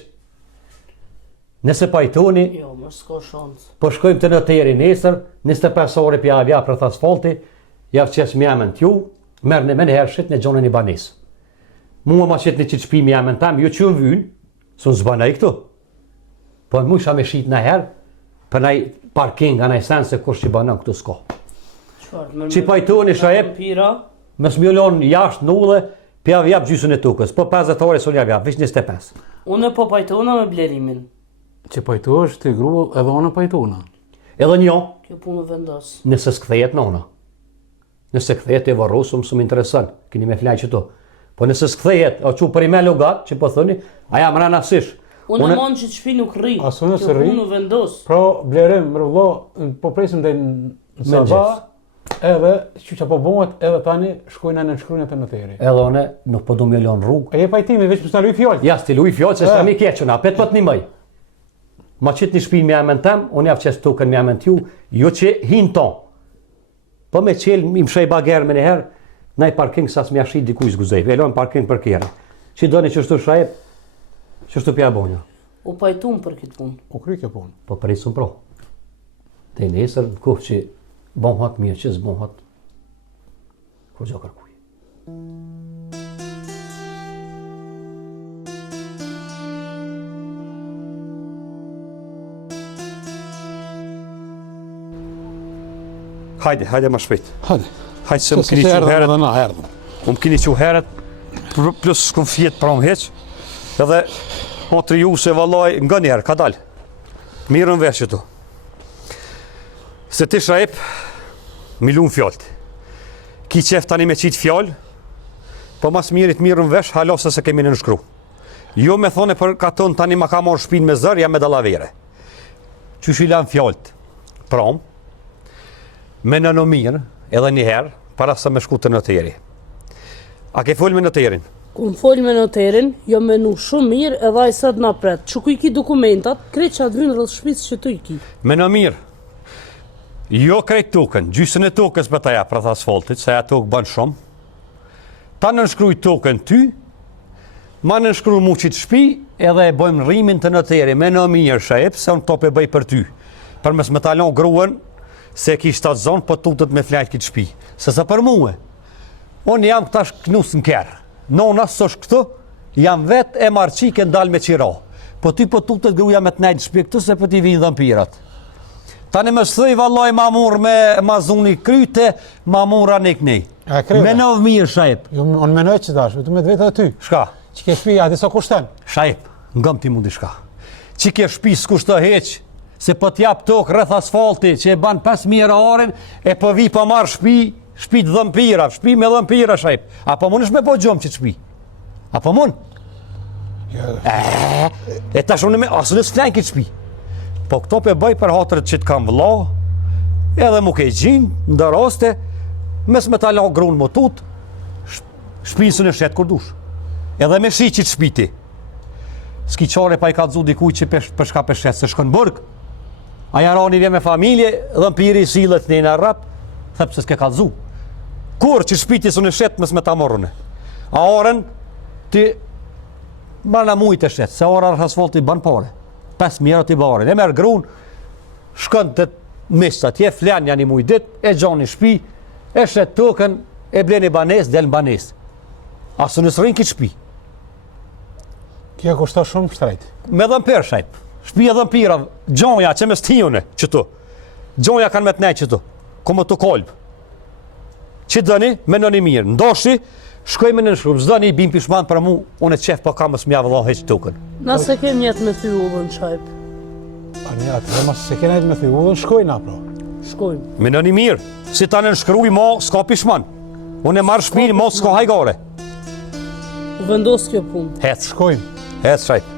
Nëse pajtoni, Jo, më s'ka shans. po shkojmë të noteri nesër, 25 ore pja avja për asfalti, javë qes mjamën t'ju, merë në men herë shit në gjonën i banis. Mua ma qëtë në që të shpi mjamën tam, jo që më vynë, së në zbanaj këtu. Po në mu isha me shit në herë, për naj parking, anaj sen se kush që banan këtu s'ko. Që pajtoni Shaip, Pira, mës mjëllon jashtë në ullë, pja vjap gjysën e tukës, po 50 ore së vjap, vish 25. unë po pajtona me blerimin. që pajtu është të gru edhe unë pajtuna. Edhe një, Kjo punë vendos. nëse s'kthejet nona. Nëse kthejet e varrosëm së më interesën, keni me flaj që to. Po nëse s'kthejet, o që për i me logat, që po thoni, aja më rana sish. Unë e mon që të shpi nuk rri. As unë Kjo se rri. punë vendos. Pra, blerem, më rëvlo, po presim dhe në sabah, edhe, që që po bëhet, edhe tani shkojnë në nënshkrujnë të noteri. Edhe one, nuk po du me lon rrugë. E pajtimi, veç më s'na luj fjallë. Ja, sti luj fjallë, se s'ka mi keqëna, pet pët një mëj. Ma qitë një shpinë me amen tem, unë javë qesë tukën me amen t'ju, jo që hinë ton. Po me qelë, mi më shej bagerë me njëherë, na i parking sa s'mja shit dikuj zguzej, velon parking për kjerë. Që do një që shtu Shaip, që shtu pja bonja. U pajtum për këtë punë. O kry kjo punë. Po prisëm pro. Te nesër, në kohë që bon hat mirë, që s'bon hat, kur gjo kërkuj. Hajde ma shpejt. Hajde. Hajde se më kini që erdhëm heret, edhe na, erdhëm. më kini që heret, plus s'kum fjet pra më heq, edhe otri ju se vallaj nga njerë, ka dal. Mirën vesh që tu. Se ti Shaip, mi lunë fjallët. Ki qef tani me qitë fjallë, po mas mirit mirën vesh, halose se kemi në nëshkru. Jo me thone për katon tani ma ka marrë shpinë me zër, jam me dalavere. Qysh i lanë fjallët, prom, me në mirë, edhe njëherë, para se me shku të noteri. A ke folë me noterin? Ku më folë me noterin, jo menu shumë mirë edhe ai sot na pret. Që ku i ki dokumentat, krejt që atë vynë rrëth shpicë që tu i ki. Me në mirë, jo krejt tukën, gjysën e tukës për ta ja rreth asfaltit, se ja tukë bën shumë. Ta nënshkruj tukën ty, ma nënshkruj mu qitë shpi, edhe e bëjmë rrimin të noteri, me në mirë Shaip, se unë top e bëj për ty. Për mes me talon gruën, se ki shtatë zonë, po tutët me flajt kitë shpi. Se sa për muë, unë jam këtash knus në kerë. Nona s'osh këtu, jam vetë e marqike ndalë me qira. Po ty po tutët gruja me të nejtë shpi këtu, se për ti vinë dhëmpirat. Tani më shtëj vallaj ma murë me mazuni kryte, ma mura nik nej. E kreve. Me në mirë Shaip. Jo, unë menoj që dash, tu me të vetë aty. Shka? Që ke shpi, ati sa kushten? Shaip, ngëm ti mundi shka. Që ke shpi s'kusht të heq, se po t'jap tokë rreth asfalti, që e ban 5.000 orin, e po vi po marrë shpi të dhëmpira, shpi me dhëmpira Shaip. Apo mund është me po gjomë që të shpi? Apo mund? E tash unë me, asë nësë flanjë këtë shpi. Po këto pe bëj për hatërët që të kam vëlla, edhe mu ke gjinë, ndëroste, mes me ta la grunë më tut, Shpisën e shet kur dush. Edhe me shiqit shpiti. S'ki qare pa i ka dzu dikuj që përshka për shet, se shkën bërg. Aja rani vje me familje, dhe mpiri i silët një në rap, thep se s'ke ka dzu. Kur që shpiti së në shet, mës me ta morrëne. A orën, ti marna mujt e shet, se ora asfalti bën pare. 5.000 t'i bare. E merë grun, shkën të mista, tje flen janë i mujt dit, e gjoni shpi, e shet tokën, e bleni banes, del në banes. Asë nësë rinë kitë shpi. Kja kushta shumë shtrejt. Me dhëmper shajp. Shpi e dhëmpira, gjonja që me stijune, qëtu. Gjonja kanë me të nej qëtu. Komë të kolbë. Që dëni, me nëni mirë. Ndoshi, shkoj me në shkrup, zdëni i bim pishman për mu, unë e qef për kam mësë mjavë dhohe që tukën. Nëse kem jetë me thy udhën qajp. A një atë, dhe mas se kena jetë me thy udhën, shkojna, pra. Shkojmë. Me nëni mirë, si ta në nshkruj mo, s'ka pishman. Unë e marrë shpinë, mo s'ka hajgare. U vendos kjo punë. Hec, Shkojmë. hec shajp.